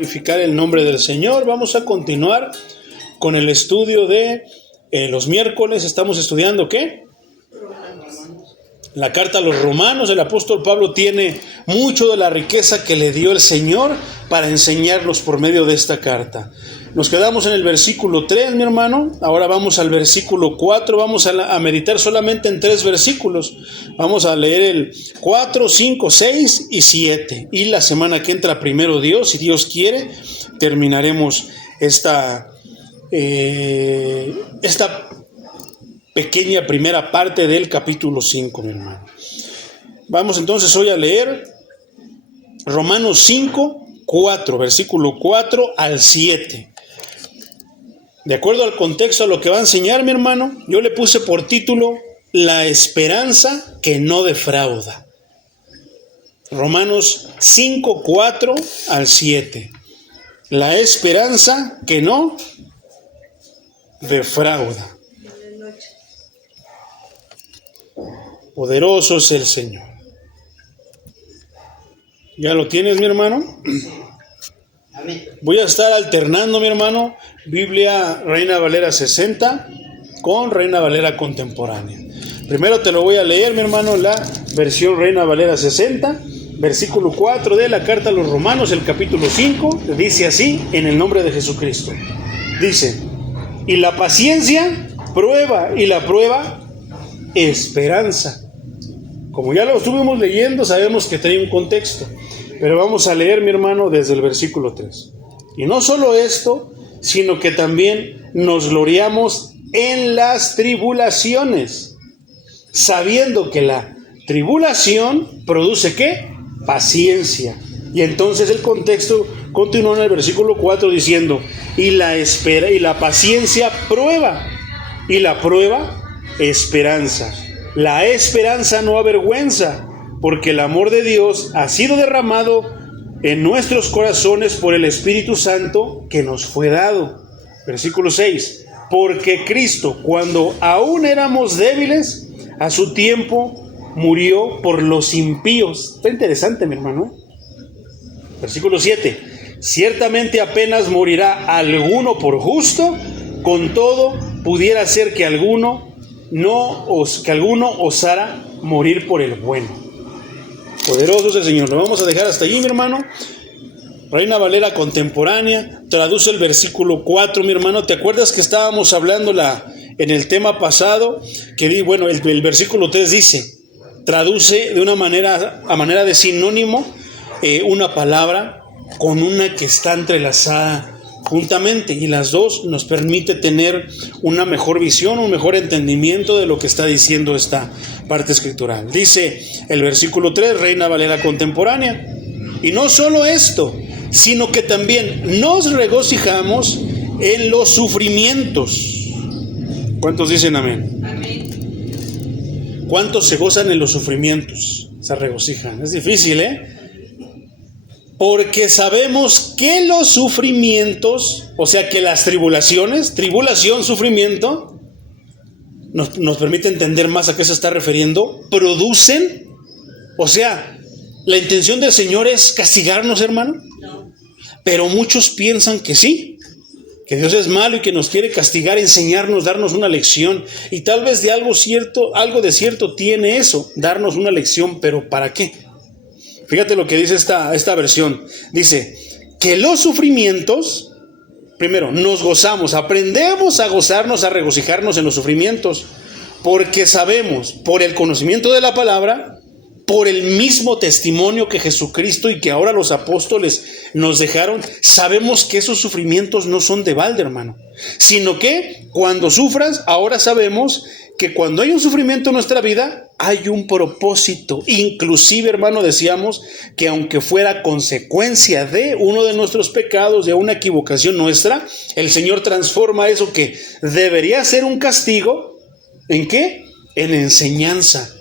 Glorificar el nombre del Señor. Vamos a continuar con el estudio de los miércoles. Estamos estudiando ¿qué? La carta a los Romanos. El apóstol Pablo tiene mucho de la riqueza que le dio el Señor para enseñarnos por medio de esta carta. Nos quedamos en el versículo 3, mi hermano. Ahora vamos al versículo 4. Vamos a meditar solamente en 3 versículos. Vamos a leer el 4, 5, 6 y 7. Y la semana que entra, primero Dios, si Dios quiere, terminaremos esta pequeña primera parte del capítulo 5, mi hermano. Vamos entonces hoy a leer Romanos 5, 4, versículo 4 al 7. De acuerdo al contexto, a lo que va a enseñar mi hermano, yo le puse por título La esperanza que no defrauda. Romanos 5, 4 al 7. La esperanza que no defrauda. Poderoso es el Señor. ¿Ya lo tienes, mi hermano? Voy a estar alternando, mi hermano, Biblia Reina Valera 60 con Reina Valera contemporánea. Primero te lo voy a leer, mi hermano, la versión Reina Valera 60, versículo 4 de la carta a los Romanos, el capítulo 5, dice así, en el nombre de Jesucristo. Dice, y la paciencia prueba, y la prueba esperanza. Como ya lo estuvimos leyendo, sabemos que trae un contexto. Pero vamos a leer, mi hermano, desde el versículo 3. Y no solo esto, sino que también nos gloriamos en las tribulaciones, sabiendo que la tribulación produce ¿qué? Paciencia. Y entonces el contexto continúa en el versículo 4 diciendo, y la paciencia prueba, y la prueba esperanza. La esperanza no avergüenza, porque el amor de Dios ha sido derramado en nuestros corazones por el Espíritu Santo que nos fue dado. Versículo 6. Porque Cristo, cuando aún éramos débiles, a su tiempo murió por los impíos. Está interesante, mi hermano. Versículo 7. Ciertamente apenas morirá alguno por justo, con todo pudiera ser que alguno osara morir por el bueno. Poderoso es el Señor. Lo vamos a dejar hasta allí, mi hermano. Reina Valera contemporánea traduce el versículo 4, mi hermano. ¿Te acuerdas que estábamos hablando en el tema pasado? Que el versículo 3 dice, traduce de una manera, a manera de sinónimo, una palabra con una que está entrelazada juntamente, y las dos nos permite tener una mejor visión, un mejor entendimiento de lo que está diciendo esta parte escritural. Dice el versículo 3, Reina Valera contemporánea, y no solo esto, sino que también nos regocijamos en los sufrimientos. ¿Cuántos dicen amén? Amén. ¿Cuántos se gozan en los sufrimientos? Se regocijan. Es difícil, Porque sabemos que los sufrimientos, o sea que las tribulaciones, tribulación, sufrimiento, nos permite entender más a qué se está refiriendo, producen, o sea, ¿la intención del Señor es castigarnos, hermano? No. Pero muchos piensan que sí, que Dios es malo y que nos quiere castigar, enseñarnos, darnos una lección, y tal vez de algo de cierto tiene eso, darnos una lección, pero ¿para qué? Fíjate lo que dice esta versión. Dice que los sufrimientos, primero, nos gozamos, aprendemos a gozarnos, a regocijarnos en los sufrimientos, porque sabemos, por el conocimiento de la palabra, por el mismo testimonio que Jesucristo y que ahora los apóstoles nos dejaron, sabemos que esos sufrimientos no son de balde, hermano, sino que cuando sufras, ahora sabemos que cuando hay un sufrimiento en nuestra vida, hay un propósito. Inclusive, hermano, decíamos que aunque fuera consecuencia de uno de nuestros pecados, de una equivocación nuestra, el Señor transforma eso que debería ser un castigo, ¿en qué? En enseñanza.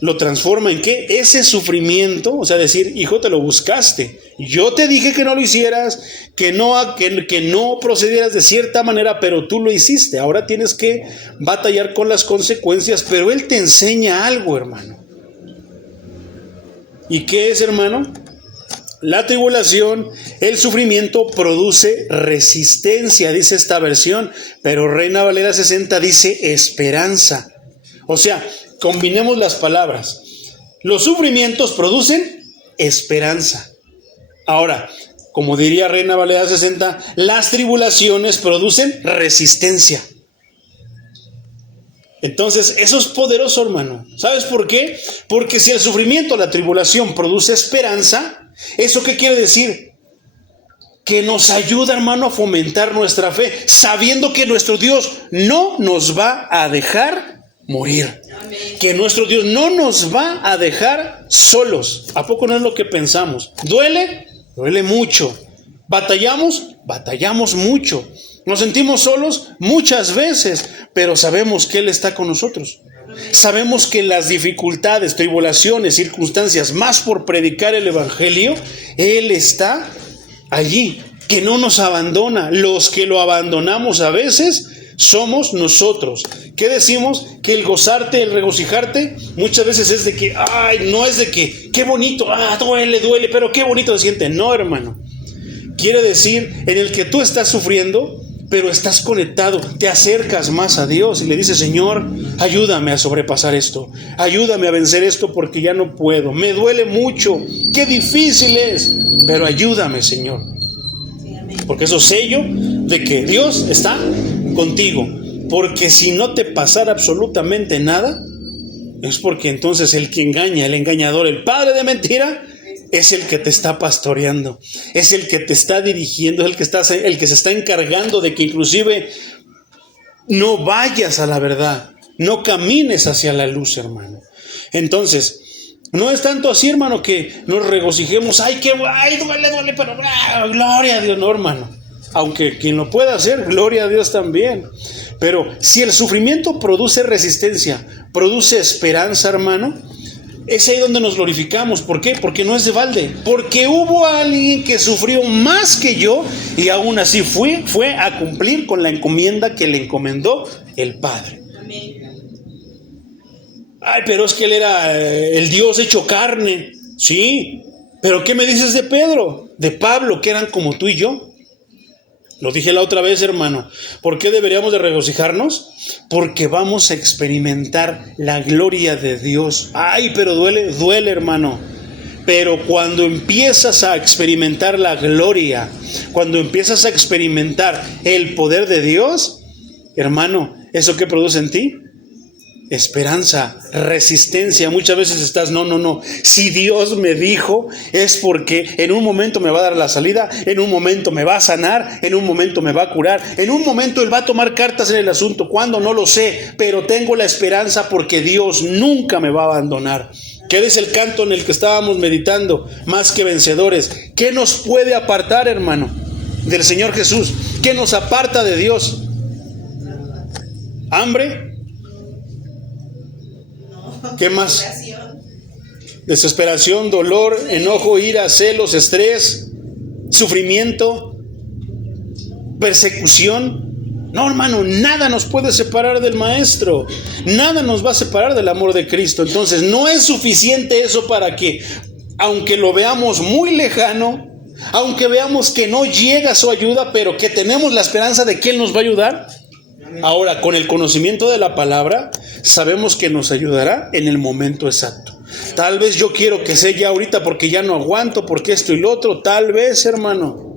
Lo transforma en qué? Ese sufrimiento, o sea, decir, hijo, te lo buscaste. Yo te dije que no lo hicieras, que no procedieras de cierta manera, pero tú lo hiciste. Ahora tienes que batallar con las consecuencias, pero Él te enseña algo, hermano. ¿Y qué es, hermano? la tribulación, el sufrimiento produce resistencia, dice esta versión, pero Reina Valera 60 dice esperanza. O sea, combinemos las palabras. Los sufrimientos producen esperanza. Ahora, como diría Reina Valera 60, las tribulaciones producen resistencia. Entonces, eso es poderoso, hermano. ¿Sabes por qué? Porque si el sufrimiento, la tribulación produce esperanza, ¿eso qué quiere decir? Que nos ayuda, hermano, a fomentar nuestra fe, sabiendo que nuestro Dios no nos va a dejar morir. Amén. Que nuestro Dios no nos va a dejar solos. ¿A poco no es lo que pensamos? ¿Duele? Duele mucho. ¿Batallamos? Batallamos mucho. ¿Nos sentimos solos? Muchas veces, pero sabemos que Él está con nosotros. Sabemos que las dificultades, tribulaciones, circunstancias, más por predicar el Evangelio, Él está allí, que no nos abandona. Los que lo abandonamos a veces somos nosotros. ¿Qué decimos? Que el gozarte, el regocijarte, muchas veces es de que, ay, no es de que, qué bonito, duele, pero qué bonito se siente. No, hermano. Quiere decir, en el que tú estás sufriendo, pero estás conectado, te acercas más a Dios y le dices, Señor, ayúdame a sobrepasar esto, ayúdame a vencer esto porque ya no puedo, me duele mucho, qué difícil es, pero ayúdame, Señor. Porque eso es sello de que Dios está contigo, porque si no te pasara absolutamente nada, es porque entonces el que engaña, el engañador, el padre de mentira, es el que te está pastoreando, es el que te está dirigiendo, es el que se está encargando de que inclusive no vayas a la verdad, no camines hacia la luz, hermano. Entonces, no es tanto así, hermano, que nos regocijemos, duele, pero gloria a Dios, no, hermano. Aunque quien lo pueda hacer, gloria a Dios también. Pero si el sufrimiento produce resistencia, produce esperanza, hermano, es ahí donde nos glorificamos. ¿Por qué? Porque no es de balde. Porque hubo alguien que sufrió más que yo y aún así fue a cumplir con la encomienda que le encomendó el Padre. Ay, pero es que Él era el Dios hecho carne. Sí, pero ¿qué me dices de Pedro? De Pablo, que eran como tú y yo. Lo dije la otra vez, hermano. ¿Por qué deberíamos de regocijarnos? Porque vamos a experimentar la gloria de Dios. Ay, pero duele, hermano. Pero cuando empiezas a experimentar la gloria, cuando empiezas a experimentar el poder de Dios, hermano, ¿eso qué produce en ti? Esperanza, resistencia. Muchas veces estás, no. Si Dios me dijo, es porque en un momento me va a dar la salida, en un momento me va a sanar, en un momento me va a curar, en un momento Él va a tomar cartas en el asunto. ¿Cuándo? No lo sé, pero tengo la esperanza porque Dios nunca me va a abandonar. ¿Qué es el canto en el que estábamos meditando? Más que vencedores. ¿Qué nos puede apartar, hermano, del Señor Jesús? ¿Qué nos aparta de Dios? ¿Hambre? ¿Qué más? Desesperación, dolor, enojo, ira, celos, estrés, sufrimiento, persecución. No, hermano, nada nos puede separar del Maestro. Nada nos va a separar del amor de Cristo. Entonces, no es suficiente eso para que, aunque lo veamos muy lejano, aunque veamos que no llega su ayuda, pero que tenemos la esperanza de que Él nos va a ayudar. Ahora, con el conocimiento de la palabra, sabemos que nos ayudará en el momento exacto. Tal vez yo quiero que sea ya ahorita porque ya no aguanto, porque esto y lo otro. Tal vez, hermano.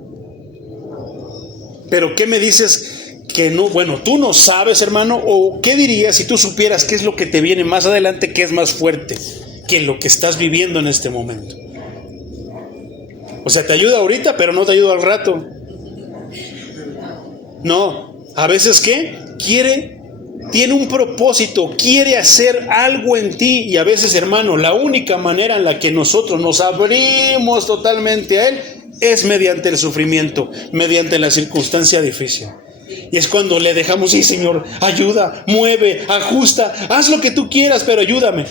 Pero ¿qué me dices que no? Bueno, tú no sabes, hermano. ¿O qué dirías si tú supieras qué es lo que te viene más adelante, que es más fuerte que lo que estás viviendo en este momento? O sea, te ayuda ahorita, pero no te ayuda al rato. No. A veces, ¿qué? Tiene un propósito, quiere hacer algo en ti. Y a veces, hermano, la única manera en la que nosotros nos abrimos totalmente a Él es mediante el sufrimiento, mediante la circunstancia difícil. Y es cuando le dejamos, sí, Señor, ayuda, mueve, ajusta, haz lo que tú quieras, pero ayúdame.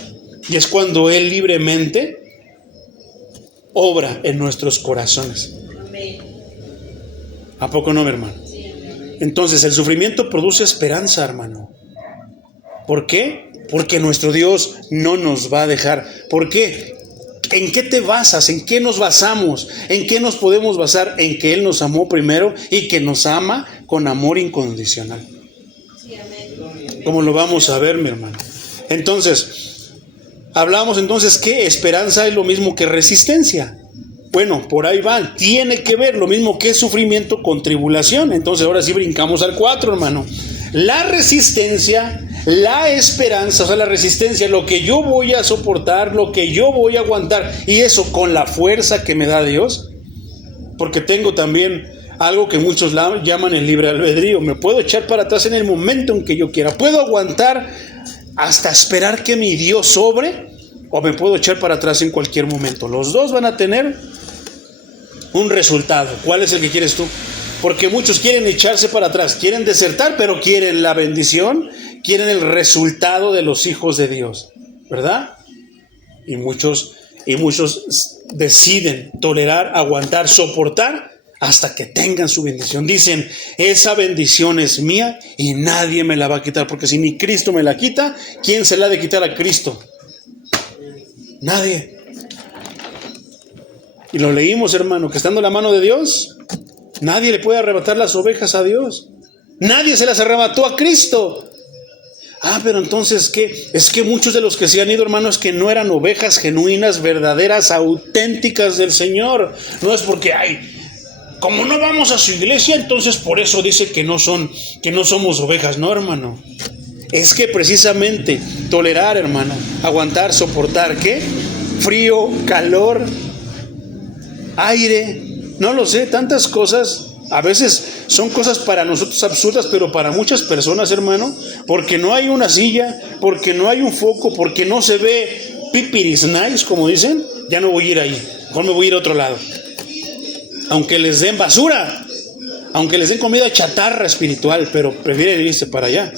Y es cuando Él libremente obra en nuestros corazones. ¿A poco no, mi hermano? Entonces el sufrimiento produce esperanza, hermano. ¿Por qué? Porque nuestro Dios no nos va a dejar. ¿Por qué? ¿En qué te basas? ¿En qué nos basamos? ¿En qué nos podemos basar? En que Él nos amó primero y que nos ama con amor incondicional. Como lo vamos a ver, mi hermano. Entonces, hablamos entonces que esperanza es lo mismo que resistencia. Bueno, por ahí van. Tiene que ver lo mismo que sufrimiento con tribulación. Entonces ahora sí brincamos al 4, hermano. La resistencia, la esperanza, o sea, la resistencia, lo que yo voy a soportar, lo que yo voy a aguantar, y eso con la fuerza que me da Dios, porque tengo también algo que muchos llaman el libre albedrío. Me puedo echar para atrás en el momento en que yo quiera, puedo aguantar hasta esperar que mi Dios sobre, o me puedo echar para atrás en cualquier momento. Los dos van a tener un resultado. ¿Cuál es el que quieres tú? Porque muchos quieren echarse para atrás, quieren desertar, pero quieren la bendición, quieren el resultado de los hijos de Dios, ¿verdad? Y muchos deciden tolerar, aguantar, soportar hasta que tengan su bendición. Dicen, esa bendición es mía y nadie me la va a quitar, porque si ni Cristo me la quita, ¿quién se la ha de quitar a Cristo? Nadie. Y lo leímos, hermano, que estando en la mano de Dios, nadie le puede arrebatar las ovejas a Dios. Nadie se las arrebató a Cristo. Pero entonces, ¿qué? Es que muchos de los que se han ido, hermanos, que no eran ovejas genuinas, verdaderas, auténticas del Señor. No es porque, como no vamos a su iglesia, entonces por eso dice que no somos ovejas. No, hermano. Es que precisamente tolerar, hermano, aguantar, soportar, ¿qué? Frío, calor, aire, no lo sé, tantas cosas. A veces son cosas para nosotros absurdas, pero para muchas personas, hermano, porque no hay una silla, porque no hay un foco, porque no se ve pipiris nice, como dicen, ya no voy a ir ahí, mejor me voy a ir a otro lado. Aunque les den basura, aunque les den comida chatarra espiritual, pero prefieren irse para allá.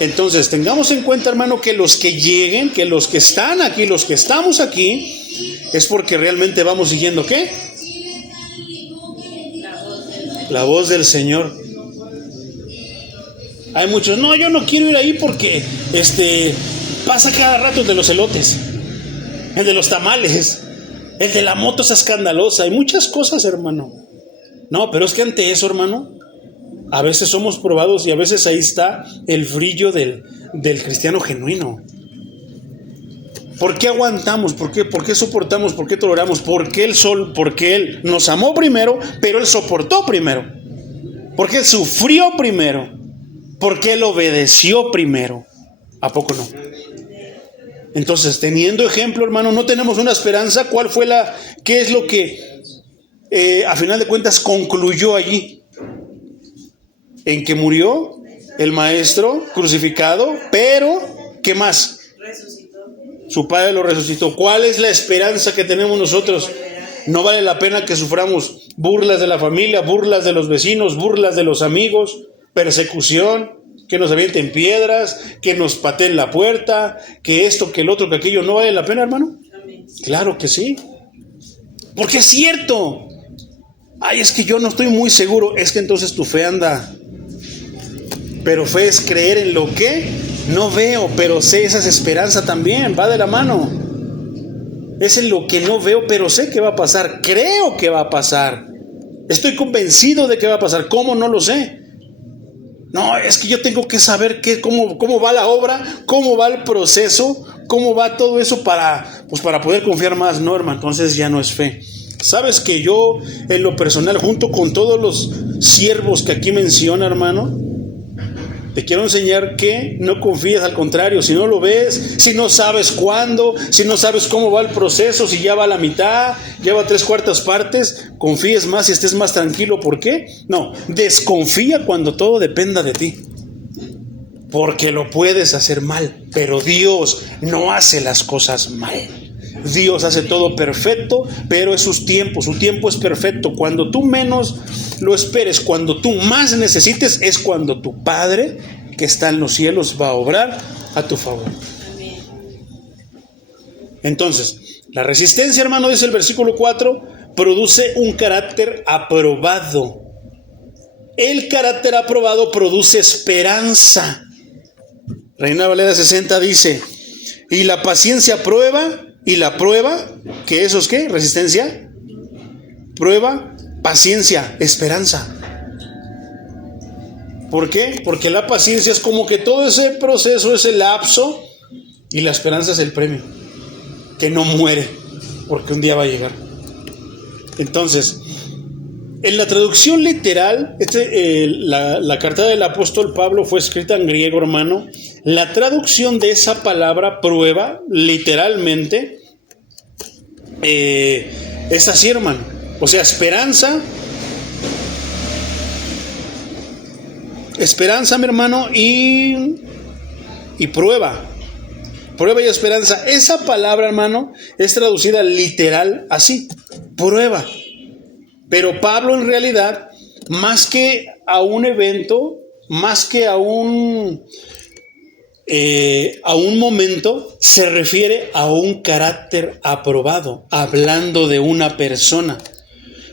Entonces, tengamos en cuenta, hermano, que los que lleguen, que los que están aquí, los que estamos aquí, es porque realmente vamos siguiendo, ¿qué? La voz del Señor. Hay muchos, no, yo no quiero ir ahí porque pasa cada rato el de los elotes, el de los tamales, el de la moto es escandalosa. Hay muchas cosas, hermano. No, pero es que ante eso, hermano, a veces somos probados y a veces ahí está el brillo del cristiano genuino. ¿Por qué aguantamos? ¿Por qué soportamos? ¿Por qué toleramos? Porque Él nos amó primero, pero Él soportó primero. Porque Él sufrió primero. Porque Él obedeció primero. ¿A poco no? Entonces, teniendo ejemplo, hermano, no tenemos una esperanza. ¿Qué es lo que a final de cuentas concluyó allí? En que murió el Maestro crucificado, pero ¿qué más? Su Padre lo resucitó. ¿Cuál es la esperanza que tenemos nosotros? No vale la pena que suframos burlas de la familia, burlas de los vecinos, burlas de los amigos, persecución, que nos avienten piedras, que nos pateen la puerta, que esto, que el otro, que aquello. ¿No vale la pena, hermano? Claro que sí. Porque es cierto. Es que yo no estoy muy seguro. Es que entonces tu fe anda. Pero fe es creer en lo que no veo, pero sé. Esa es esperanza también, va de la mano. Es en lo que no veo, pero sé que va a pasar. Creo que va a pasar. Estoy convencido de que va a pasar. ¿Cómo? No lo sé. No, es que yo tengo que saber cómo va la obra, cómo va el proceso, cómo va todo eso para poder confiar más. No, hermano, entonces ya no es fe. Sabes que yo, en lo personal, junto con todos los siervos que aquí menciona, hermano, te quiero enseñar que no confíes, al contrario, si no lo ves, si no sabes cuándo, si no sabes cómo va el proceso, si ya va a la mitad, ya va a 3/4 partes, confíes más y estés más tranquilo. ¿Por qué? No, desconfía cuando todo dependa de ti, porque lo puedes hacer mal, pero Dios no hace las cosas mal. Dios hace todo perfecto, pero es su tiempo es perfecto. Cuando tú menos lo esperes, cuando tú más necesites, es cuando tu Padre que está en los cielos va a obrar a tu favor. Entonces, la resistencia, hermano, dice el versículo 4, produce un carácter aprobado. El carácter aprobado produce esperanza. Reina Valera 60 dice, y la paciencia prueba, y la prueba que eso es ¿qué? Resistencia, prueba, paciencia, esperanza. ¿Por qué? Porque la paciencia es como que todo ese proceso, ese lapso, y la esperanza es el premio, que no muere, porque un día va a llegar. Entonces, en la traducción literal, la carta del apóstol Pablo fue escrita en griego, hermano. La traducción de esa palabra prueba, literalmente, es así, hermano. O sea, esperanza, mi hermano, y prueba. Prueba y esperanza. Esa palabra, hermano, es traducida literal así, prueba. Pero Pablo en realidad, más que a un evento, más que a un momento, se refiere a un carácter aprobado, hablando de una persona.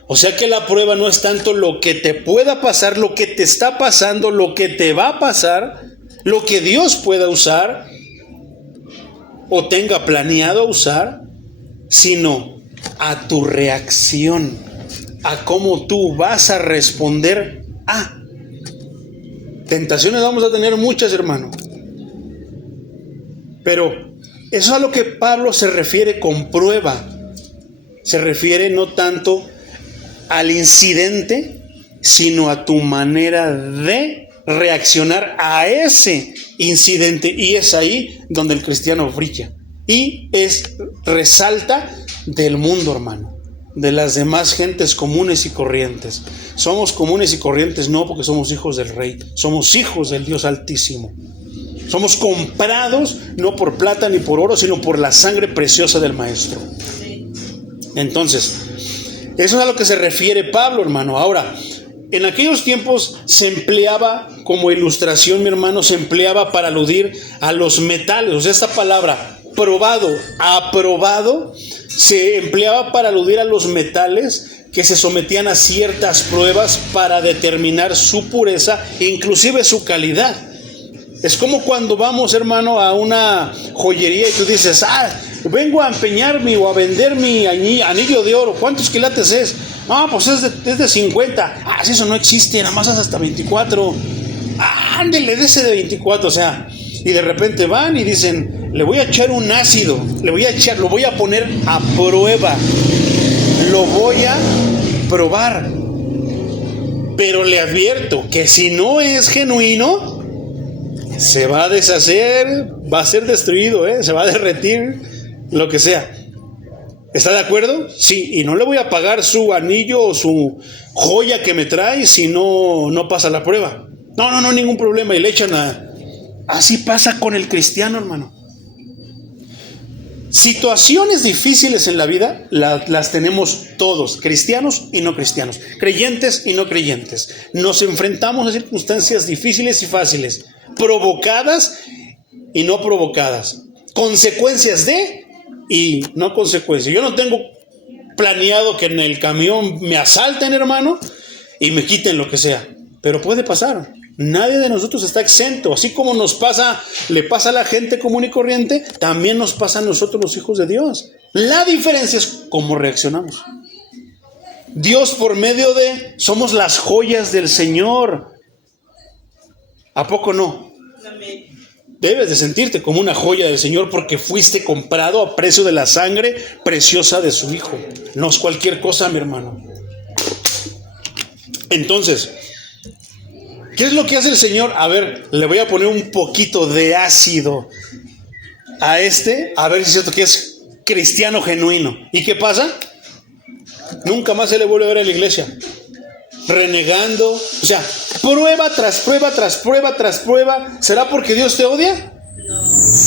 O sea que la prueba no es tanto lo que te pueda pasar, lo que te está pasando, lo que te va a pasar, lo que Dios pueda usar o tenga planeado usar, sino a tu reacción, a cómo tú vas a responder a. Tentaciones vamos a tener muchas, hermano. Pero eso es a lo que Pablo se refiere con prueba. Se refiere no tanto al incidente, sino a tu manera de reaccionar a ese incidente. Y es ahí donde el cristiano brilla. Y resalta del mundo, hermano, de las demás gentes comunes y corrientes. Somos comunes y corrientes no porque somos hijos del Rey, somos hijos del Dios Altísimo. Somos comprados no por plata ni por oro, sino por la sangre preciosa del Maestro. Entonces, eso es a lo que se refiere Pablo, hermano. Ahora, en aquellos tiempos se empleaba como ilustración, mi hermano, se empleaba para aludir a los metales. O sea, esta palabra, probado, aprobado, se empleaba para aludir a los metales que se sometían a ciertas pruebas para determinar su pureza e inclusive su calidad. Es como cuando vamos, hermano, a una joyería y tú dices, vengo a empeñarme o a vender mi anillo de oro. ¿Cuántos quilates es? Pues es de 50. Si eso no existe, nada más es hasta 24. Ándele, de ese de 24, o sea. Y de repente van y dicen, le voy a echar un ácido, lo voy a poner a prueba, lo voy a probar. Pero le advierto que si no es genuino, se va a deshacer, va a ser destruido, se va a derretir, lo que sea. ¿Está de acuerdo? Sí, y no le voy a pagar su anillo o su joya que me trae si no pasa la prueba. No, ningún problema, y le echan Así pasa con el cristiano, hermano. Situaciones difíciles en la vida las tenemos todos, cristianos y no cristianos, creyentes y no creyentes. Nos enfrentamos a circunstancias difíciles y fáciles, provocadas y no provocadas, consecuencias de y no consecuencias. Yo no tengo planeado que en el camión me asalten, hermano, y me quiten lo que sea, pero puede pasar. Nadie de nosotros está exento. Así como le pasa a la gente común y corriente, también nos pasa a nosotros los hijos de Dios. La diferencia es cómo reaccionamos. Dios por medio somos las joyas del Señor. ¿A poco no? Debes de sentirte como una joya del Señor porque fuiste comprado a precio de la sangre preciosa de su Hijo. No es cualquier cosa, mi hermano. Entonces, ¿qué es lo que hace el Señor? A ver, le voy a poner un poquito de ácido a ver si es cierto que es cristiano genuino. ¿Y qué pasa? Nunca más se le vuelve a ver en la iglesia. Renegando, o sea, prueba tras prueba, tras prueba, tras prueba. ¿Será porque Dios te odia?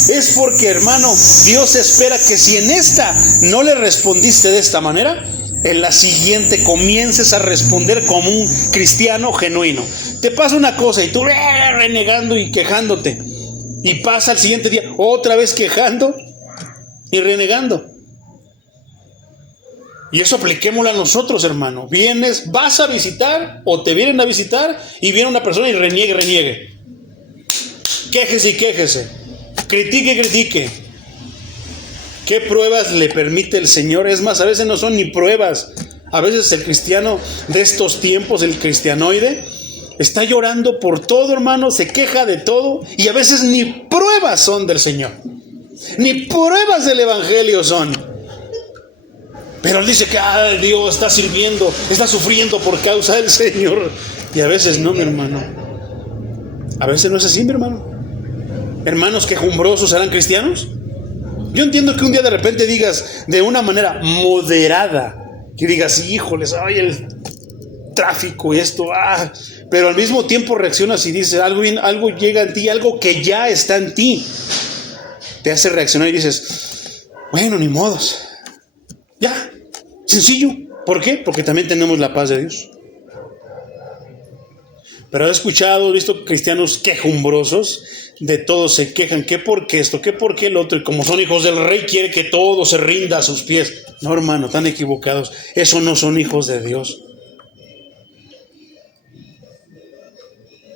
Es porque, hermano, Dios espera que si en esta no le respondiste de esta manera, en la siguiente comiences a responder como un cristiano genuino. Te pasa una cosa y tú renegando y quejándote, y pasa el siguiente día otra vez quejando y renegando. Y eso apliquémoslo a nosotros, hermano. Vas a visitar o te vienen a visitar y viene una persona y reniegue. Quéjese y quéjese. Critique y critique. ¿Qué pruebas le permite el Señor? Es más, a veces no son ni pruebas. A veces el cristiano de estos tiempos, el cristianoide, está llorando por todo, hermano, se queja de todo, y a veces ni pruebas son del Señor. Ni pruebas del Evangelio son. Pero él dice que Dios está sirviendo, está sufriendo por causa del Señor. Y a veces no, mi hermano. A veces no es así, mi hermano. Hermanos quejumbrosos serán cristianos. Yo entiendo que un día de repente digas de una manera moderada, que digas, híjoles, ay, el tráfico y esto, pero al mismo tiempo reaccionas y dices, algo llega en ti, algo que ya está en ti, te hace reaccionar y dices, bueno, ni modos, ya, sencillo. ¿Por qué? Porque también tenemos la paz de Dios. Pero he escuchado, he visto cristianos quejumbrosos, de todo se quejan, que porque esto, que porque el otro, y como son hijos del rey, quiere que todo se rinda a sus pies. No, hermano, están equivocados. Eso no son hijos de Dios.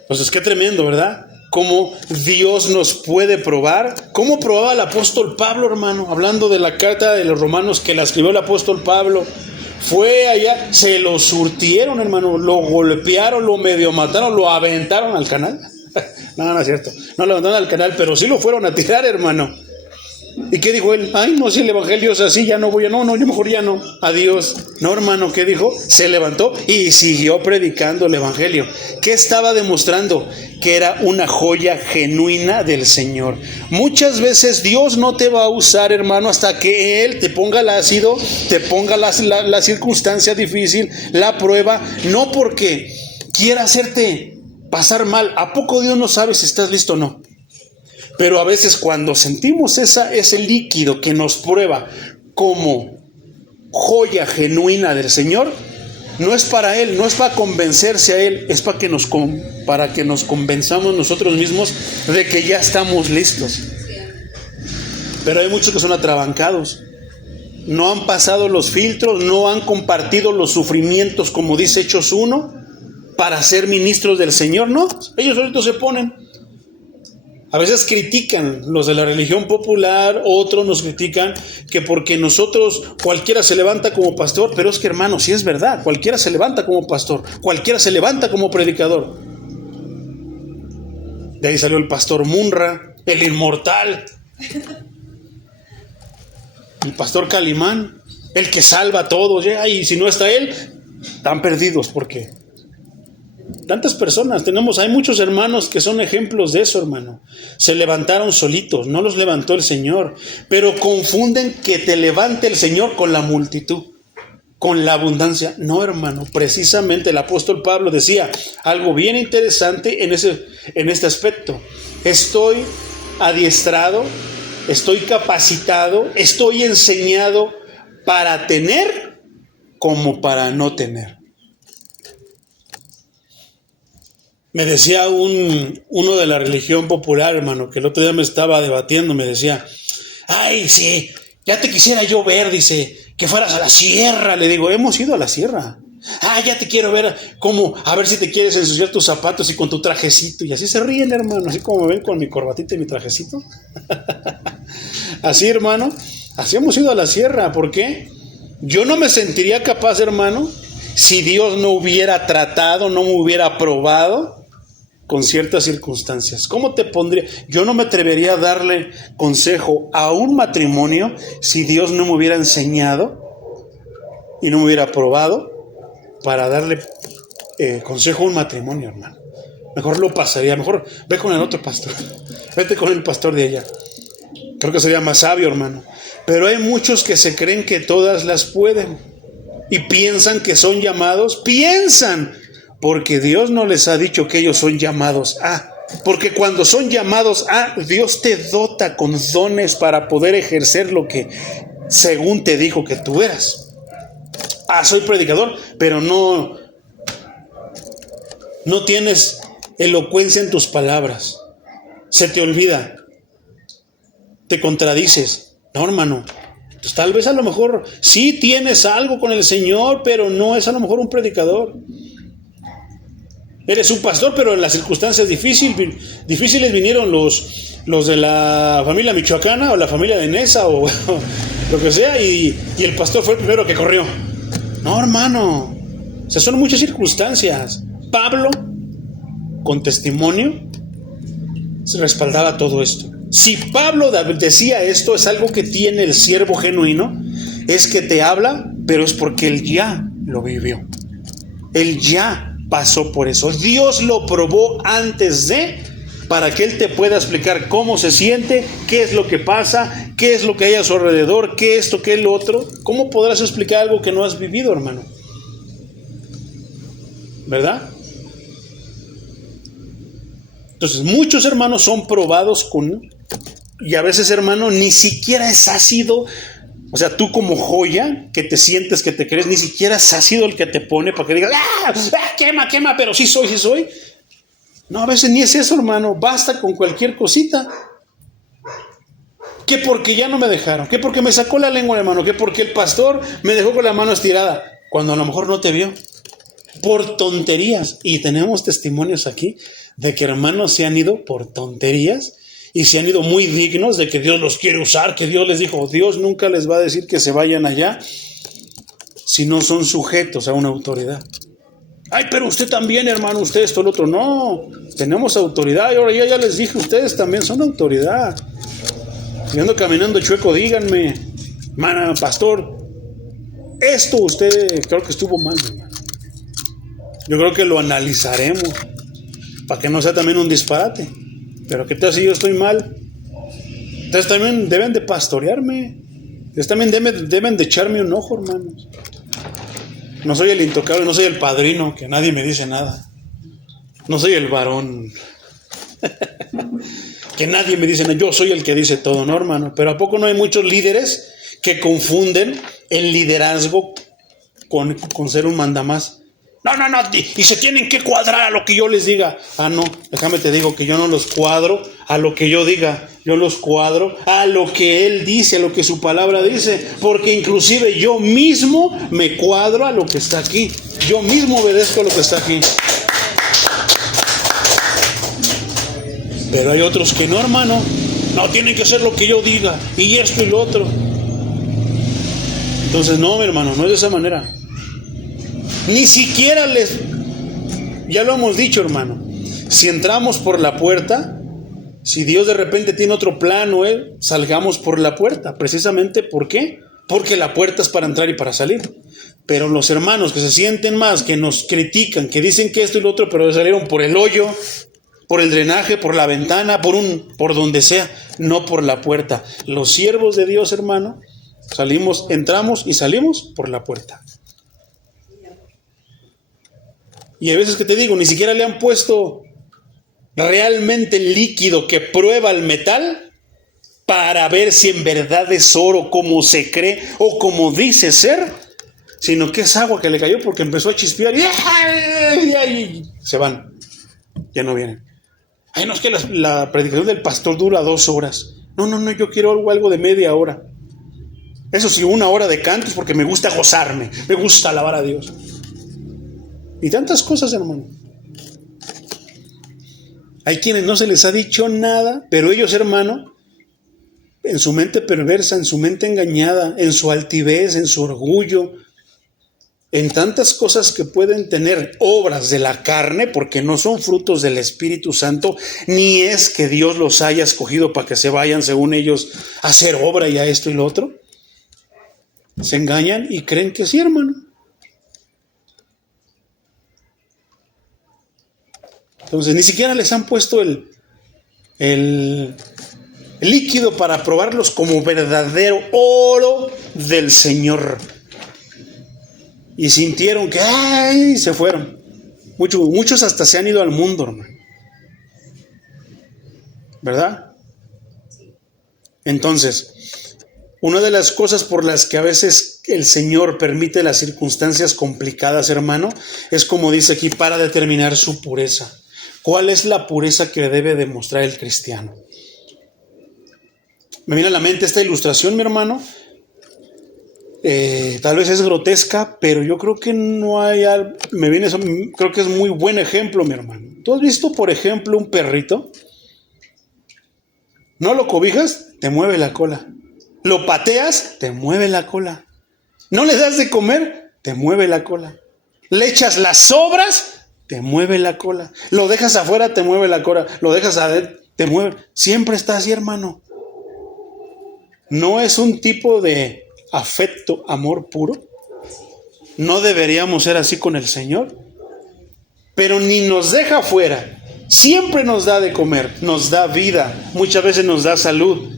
Entonces, qué tremendo, ¿verdad? Cómo Dios nos puede probar. ¿Cómo probaba el apóstol Pablo, hermano? Hablando de la carta de los Romanos que la escribió el apóstol Pablo. Fue allá, se lo surtieron, hermano, lo golpearon, lo medio mataron, lo aventaron al canal. No es cierto, no lo aventaron al canal, pero sí lo fueron a tirar, hermano. ¿Y qué dijo él? Ay, no, si el evangelio es así, ya no voy, no, yo mejor ya no, adiós. No, hermano, ¿qué dijo? Se levantó y siguió predicando el evangelio. ¿Qué estaba demostrando? Que era una joya genuina del Señor. Muchas veces Dios no te va a usar, hermano, hasta que Él te ponga el ácido, te ponga la circunstancia difícil, la prueba, no porque quiera hacerte pasar mal. ¿A poco Dios no sabe si estás listo o no? Pero a veces cuando sentimos ese líquido que nos prueba como joya genuina del Señor, no es para Él, no es para convencerse a Él, es para que nos convenzamos nosotros mismos de que ya estamos listos. Pero hay muchos que son atrabancados, no han pasado los filtros, no han compartido los sufrimientos, como dice Hechos 1, para ser ministros del Señor. No, ellos solitos se ponen. A veces critican los de la religión popular, otros nos critican que porque nosotros, cualquiera se levanta como pastor, pero es que, hermano, sí es verdad, cualquiera se levanta como pastor, cualquiera se levanta como predicador. De ahí salió el pastor Munra, el inmortal, el pastor Calimán, el que salva a todos, y si no está él, están perdidos, porque tantas personas hay muchos hermanos que son ejemplos de eso, hermano. Se levantaron solitos, no los levantó el Señor, pero confunden que te levante el Señor con la multitud, con la abundancia. No, hermano, precisamente el apóstol Pablo decía algo bien interesante en este aspecto. Estoy adiestrado, estoy capacitado, estoy enseñado para tener como para no tener. Me decía uno de la religión popular, hermano, que el otro día me estaba debatiendo, me decía, ay, sí, ya te quisiera yo ver, dice, que fueras a la sierra. Le digo, hemos ido a la sierra. Ya te quiero ver, a ver si te quieres ensuciar tus zapatos y con tu trajecito. Y así se ríen, hermano, así como me ven con mi corbatita y mi trajecito. Así, hermano, así hemos ido a la sierra. ¿Por qué? Yo no me sentiría capaz, hermano, si Dios no hubiera tratado, no me hubiera probado con ciertas circunstancias. ¿Cómo te pondría? Yo no me atrevería a darle consejo a un matrimonio si Dios no me hubiera enseñado y no me hubiera probado para darle consejo a un matrimonio, hermano. Mejor lo pasaría, mejor ve con el otro pastor, vete con el pastor de allá. Creo que sería más sabio, hermano. Pero hay muchos que se creen que todas las pueden y piensan que son llamados, porque Dios no les ha dicho que ellos son llamados a. Porque cuando son llamados a, Dios te dota con dones para poder ejercer lo que según te dijo que tú eras. Soy predicador, pero no tienes elocuencia en tus palabras. Se te olvida. Te contradices. No, hermano. Pues tal vez a lo mejor sí tienes algo con el Señor, pero no es a lo mejor un predicador. Eres un pastor, pero en las circunstancias difíciles vinieron los de la familia michoacana o la familia de Nesa o lo que sea, y el pastor fue el primero que corrió. No, hermano. O sea, son muchas circunstancias. Pablo, con testimonio, se respaldaba todo esto. Si Pablo decía esto, es algo que tiene el siervo genuino, es que te habla, pero es porque él ya lo vivió. Él ya pasó por eso. Dios lo probó antes de, para que él te pueda explicar cómo se siente, qué es lo que pasa, qué es lo que hay a su alrededor, qué esto, qué lo otro. ¿Cómo podrás explicar algo que no has vivido, hermano? ¿Verdad? Entonces, muchos hermanos son probados con, y a veces, hermano, ni siquiera es ácido. O sea, tú como joya, que te sientes, que te crees, ni siquiera es ácido el que te pone para que digas, quema, pero sí soy. No, a veces ni es eso, hermano. Basta con cualquier cosita. Que porque ya no me dejaron, que porque me sacó la lengua, hermano, que porque el pastor me dejó con la mano estirada, cuando a lo mejor no te vio. Por tonterías. Y tenemos testimonios aquí de que hermanos se han ido por tonterías y se han ido muy dignos de que Dios los quiere usar, que Dios les dijo. Dios nunca les va a decir que se vayan allá si no son sujetos a una autoridad. Ay, pero usted también, hermano, usted esto, el otro. No, tenemos autoridad. Y ahora ya les dije, ustedes también son autoridad. Si ando caminando chueco, díganme, hermano, pastor, esto usted creo que estuvo mal, hermano. Yo creo que lo analizaremos para que no sea también un disparate. Pero ¿qué tal si yo estoy mal? Ustedes también deben de pastorearme. Ustedes también deben de echarme un ojo, hermanos. No soy el intocable, no soy el padrino, que nadie me dice nada. No soy el varón, que nadie me dice nada. Yo soy el que dice todo, ¿no, hermano? Pero ¿a poco no hay muchos líderes que confunden el liderazgo con ser un mandamás? No, y se tienen que cuadrar a lo que yo les diga. Ah, no, déjame te digo que yo no los cuadro a lo que yo diga. Yo los cuadro a lo que Él dice, a lo que su palabra dice. Porque inclusive yo mismo me cuadro a lo que está aquí. Yo mismo obedezco a lo que está aquí. Pero hay otros que no, hermano. No, tienen que hacer lo que yo diga. Y esto y lo otro. Entonces, no, mi hermano, no es de esa manera. Ni siquiera ya lo hemos dicho, hermano, si entramos por la puerta, si Dios de repente tiene otro plano, salgamos por la puerta. Precisamente, ¿por qué? Porque la puerta es para entrar y para salir. Pero los hermanos que se sienten más, que nos critican, que dicen que esto y lo otro, pero salieron por el hoyo, por el drenaje, por la ventana, por donde sea, no por la puerta. Los siervos de Dios, hermano, entramos y salimos por la puerta. Y hay veces que te digo, ni siquiera le han puesto realmente el líquido que prueba el metal para ver si en verdad es oro como se cree o como dice ser, sino que es agua que le cayó porque empezó a chispear y se van, ya no vienen. Ay, no, es que la predicación del pastor dura 2 horas. No, yo quiero algo de media hora. Eso sí, 1 hora de cantos porque me gusta gozarme, me gusta alabar a Dios. Y tantas cosas, hermano. Hay quienes no se les ha dicho nada, pero ellos, hermano, en su mente perversa, en su mente engañada, en su altivez, en su orgullo, en tantas cosas que pueden tener obras de la carne, porque no son frutos del Espíritu Santo, ni es que Dios los haya escogido para que se vayan, según ellos, a hacer obra y a esto y lo otro. Se engañan y creen que sí, hermano. Entonces, ni siquiera les han puesto el líquido para probarlos como verdadero oro del Señor. Y sintieron que ¡ay! Se fueron. Muchos hasta se han ido al mundo, hermano. ¿Verdad? Entonces, una de las cosas por las que a veces el Señor permite las circunstancias complicadas, hermano, es como dice aquí, para determinar su pureza. ¿Cuál es la pureza que debe demostrar el cristiano? Me viene a la mente esta ilustración, mi hermano. Tal vez es grotesca, pero yo creo que no hay, creo que es muy buen ejemplo, mi hermano. ¿Tú has visto, por ejemplo, un perrito? No lo cobijas, te mueve la cola. Lo pateas, te mueve la cola. No le das de comer, te mueve la cola. Le echas las sobras, te mueve la cola. Lo dejas afuera, te mueve la cola. Lo dejas adentro, te mueve. Siempre está así, hermano. No es un tipo de afecto, amor puro. No deberíamos ser así con el Señor. Pero ni nos deja afuera. Siempre nos da de comer, nos da vida. Muchas veces nos da salud.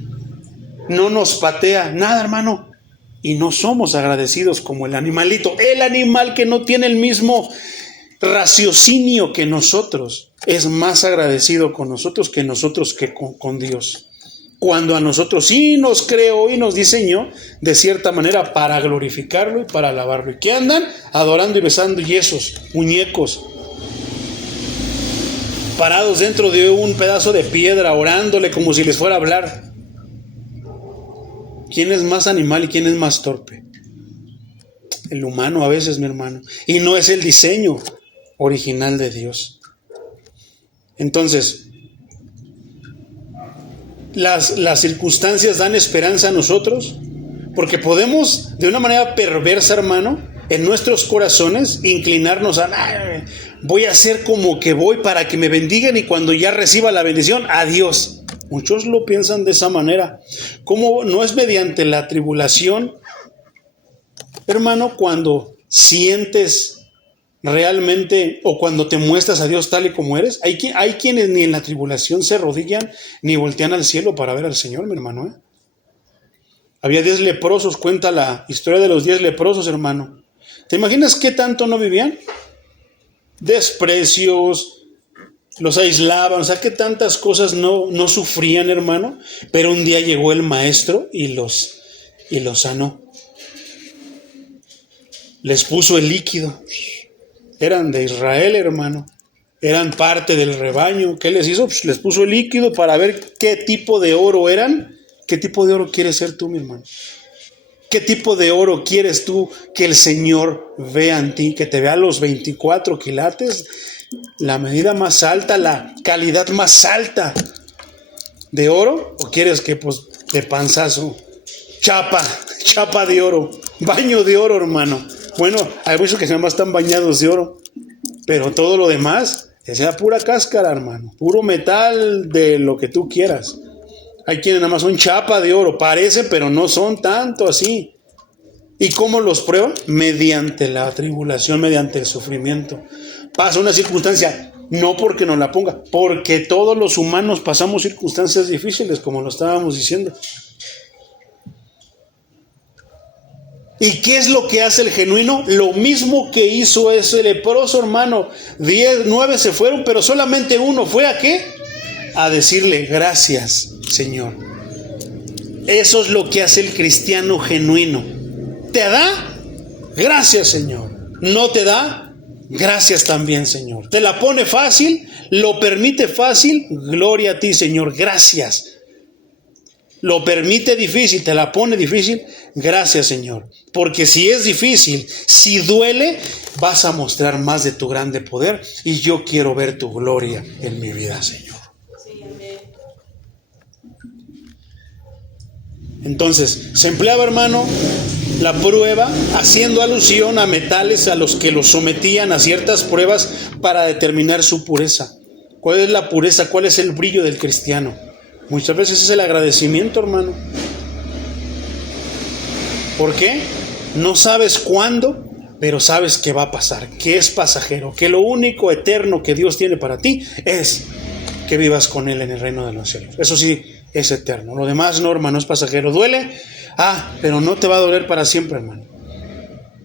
No nos patea, nada, hermano. Y no somos agradecidos como el animalito. El animal que no tiene el mismo raciocinio que nosotros es más agradecido con nosotros que con Dios. Cuando a nosotros sí nos creó y nos diseñó de cierta manera para glorificarlo y para alabarlo. ¿Y qué andan? Adorando y besando yesos, muñecos, parados dentro de un pedazo de piedra, orándole como si les fuera a hablar. ¿Quién es más animal y quién es más torpe? El humano a veces, mi hermano. Y no es el diseño original de Dios. Entonces, las circunstancias dan esperanza a nosotros, porque podemos, de una manera perversa, hermano, en nuestros corazones, inclinarnos a, voy a hacer como que voy para que me bendigan y cuando ya reciba la bendición, adiós. Muchos lo piensan de esa manera. Como no es mediante la tribulación, hermano, cuando sientes realmente o cuando te muestras a Dios tal y como eres. Hay quienes ni en la tribulación se arrodillan ni voltean al cielo para ver al Señor, mi hermano. Había 10 leprosos, cuenta la historia de los 10 leprosos, hermano. ¿Te imaginas qué tanto no vivían? Desprecios, los aislaban, o sea, que tantas cosas no sufrían, hermano. Pero un día llegó el maestro y los sanó. Les puso el líquido. Eran de Israel, hermano. Eran parte del rebaño. ¿Qué les hizo? Pues les puso el líquido para ver qué tipo de oro eran. ¿Qué tipo de oro quieres ser tú, mi hermano? ¿Qué tipo de oro quieres tú que el Señor vea en ti? Que te vea los 24 quilates, la medida más alta, la calidad más alta de oro. ¿O quieres que, pues, de panzazo, chapa de oro, baño de oro, hermano? Bueno, hay muchos que se llaman están bañados de oro, pero todo lo demás es pura cáscara, hermano, puro metal de lo que tú quieras. Hay quienes nada más son chapa de oro, parecen, pero no son tanto así. ¿Y cómo los prueban? Mediante la tribulación, mediante el sufrimiento. Pasa una circunstancia, no porque nos la ponga, porque todos los humanos pasamos circunstancias difíciles, como lo estábamos diciendo. ¿Y qué es lo que hace el genuino? Lo mismo que hizo ese leproso, hermano. 9 se fueron, pero solamente uno fue ¿a qué? A decirle gracias, Señor. Eso es lo que hace el cristiano genuino. ¿Te da? Gracias, Señor. ¿No te da? Gracias también, Señor. ¿Te la pone fácil? ¿Lo permite fácil? Gloria a ti, Señor. Gracias. ¿Lo permite difícil? ¿Te la pone difícil? Gracias, Señor. Porque si es difícil, si duele, vas a mostrar más de tu grande poder. Y yo quiero ver tu gloria en mi vida, Señor. Entonces, se empleaba, hermano, la prueba haciendo alusión a metales a los que los sometían a ciertas pruebas para determinar su pureza. ¿Cuál es la pureza? ¿Cuál es el brillo del cristiano? Muchas veces es el agradecimiento, hermano. ¿Por qué? No sabes cuándo, pero sabes que va a pasar, que es pasajero, que lo único eterno que Dios tiene para ti es que vivas con Él en el reino de los cielos. Eso sí, es eterno. Lo demás no, hermano, es pasajero. ¿Duele? Pero no te va a doler para siempre, hermano.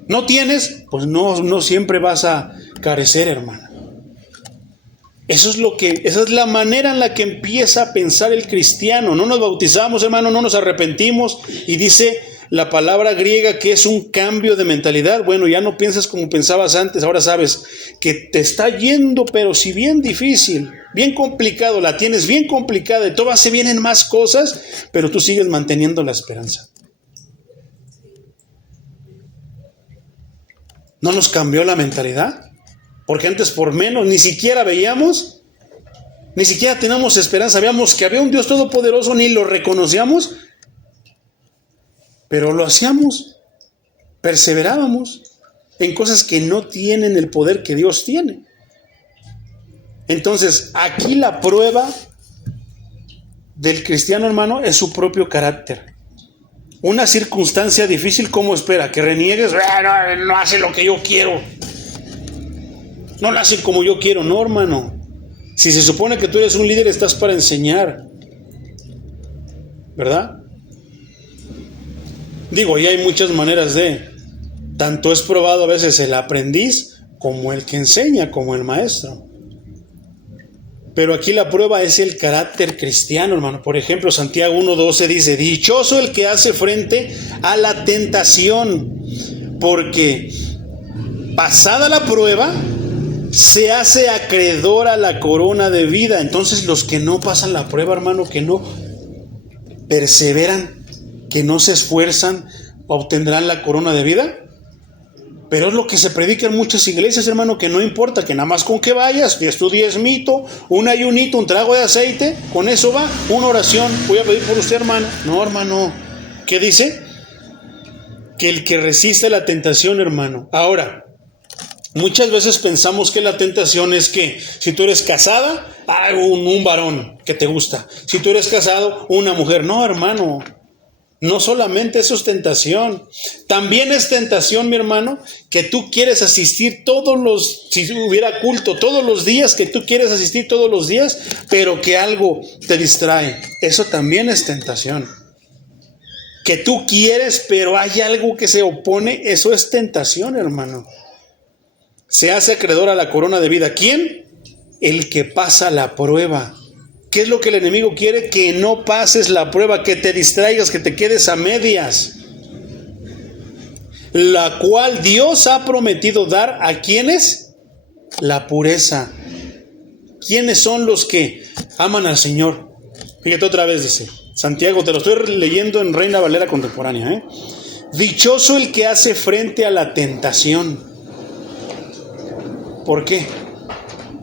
¿No tienes? Pues no siempre vas a carecer, hermano. Esa es la manera en la que empieza a pensar el cristiano. No nos bautizamos, hermano, no nos arrepentimos. Y dice la palabra griega que es un cambio de mentalidad. Bueno, ya no piensas como pensabas antes. Ahora sabes que te está yendo, pero si bien difícil, bien complicado, la tienes bien complicada y todavía se vienen más cosas, pero tú sigues manteniendo la esperanza. ¿No nos cambió la mentalidad? Porque antes por menos ni siquiera veíamos, ni siquiera teníamos esperanza, sabíamos que había un Dios todopoderoso, ni lo reconocíamos, pero lo hacíamos, perseverábamos en cosas que no tienen el poder que Dios tiene. Entonces, aquí la prueba del cristiano, hermano, es su propio carácter. Una circunstancia difícil, ¿cómo espera? Que reniegues, no hace lo que yo quiero. No lo hace como yo quiero, no, hermano. Si se supone que tú eres un líder, estás para enseñar, ¿verdad? Digo, y hay muchas maneras de, tanto es probado a veces el aprendiz como el que enseña, como el maestro. Pero aquí la prueba es el carácter cristiano, hermano. Por ejemplo, Santiago 1:12 dice: dichoso el que hace frente a la tentación, porque pasada la prueba, se hace acreedor a la corona de vida. Entonces, los que no pasan la prueba, hermano, que no perseveran, que no se esfuerzan, obtendrán la corona de vida. Pero es lo que se predica en muchas iglesias, hermano, que no importa, que nada más con que vayas, que tu diezmito, un ayunito, un trago de aceite, con eso va, una oración, voy a pedir por usted, hermano. No, hermano, ¿qué dice? Que el que resiste la tentación, hermano. Ahora, muchas veces pensamos que la tentación es que si tú eres casada, un varón que te gusta. Si tú eres casado, una mujer. No, hermano. No solamente eso es tentación, también es tentación, mi hermano, que tú quieres asistir si hubiera culto todos los días, que tú quieres asistir todos los días, pero que algo te distrae. Eso también es tentación. Que tú quieres, pero hay algo que se opone, eso es tentación, hermano. Se hace acreedor a la corona de vida. ¿Quién? El que pasa la prueba. ¿Qué es lo que el enemigo quiere? Que no pases la prueba, que te distraigas, que te quedes a medias. La cual Dios ha prometido dar a quienes la pureza. ¿Quiénes son los que aman al Señor? Fíjate otra vez, dice Santiago, te lo estoy leyendo en Reina Valera contemporánea. Dichoso el que hace frente a la tentación. ¿Por qué?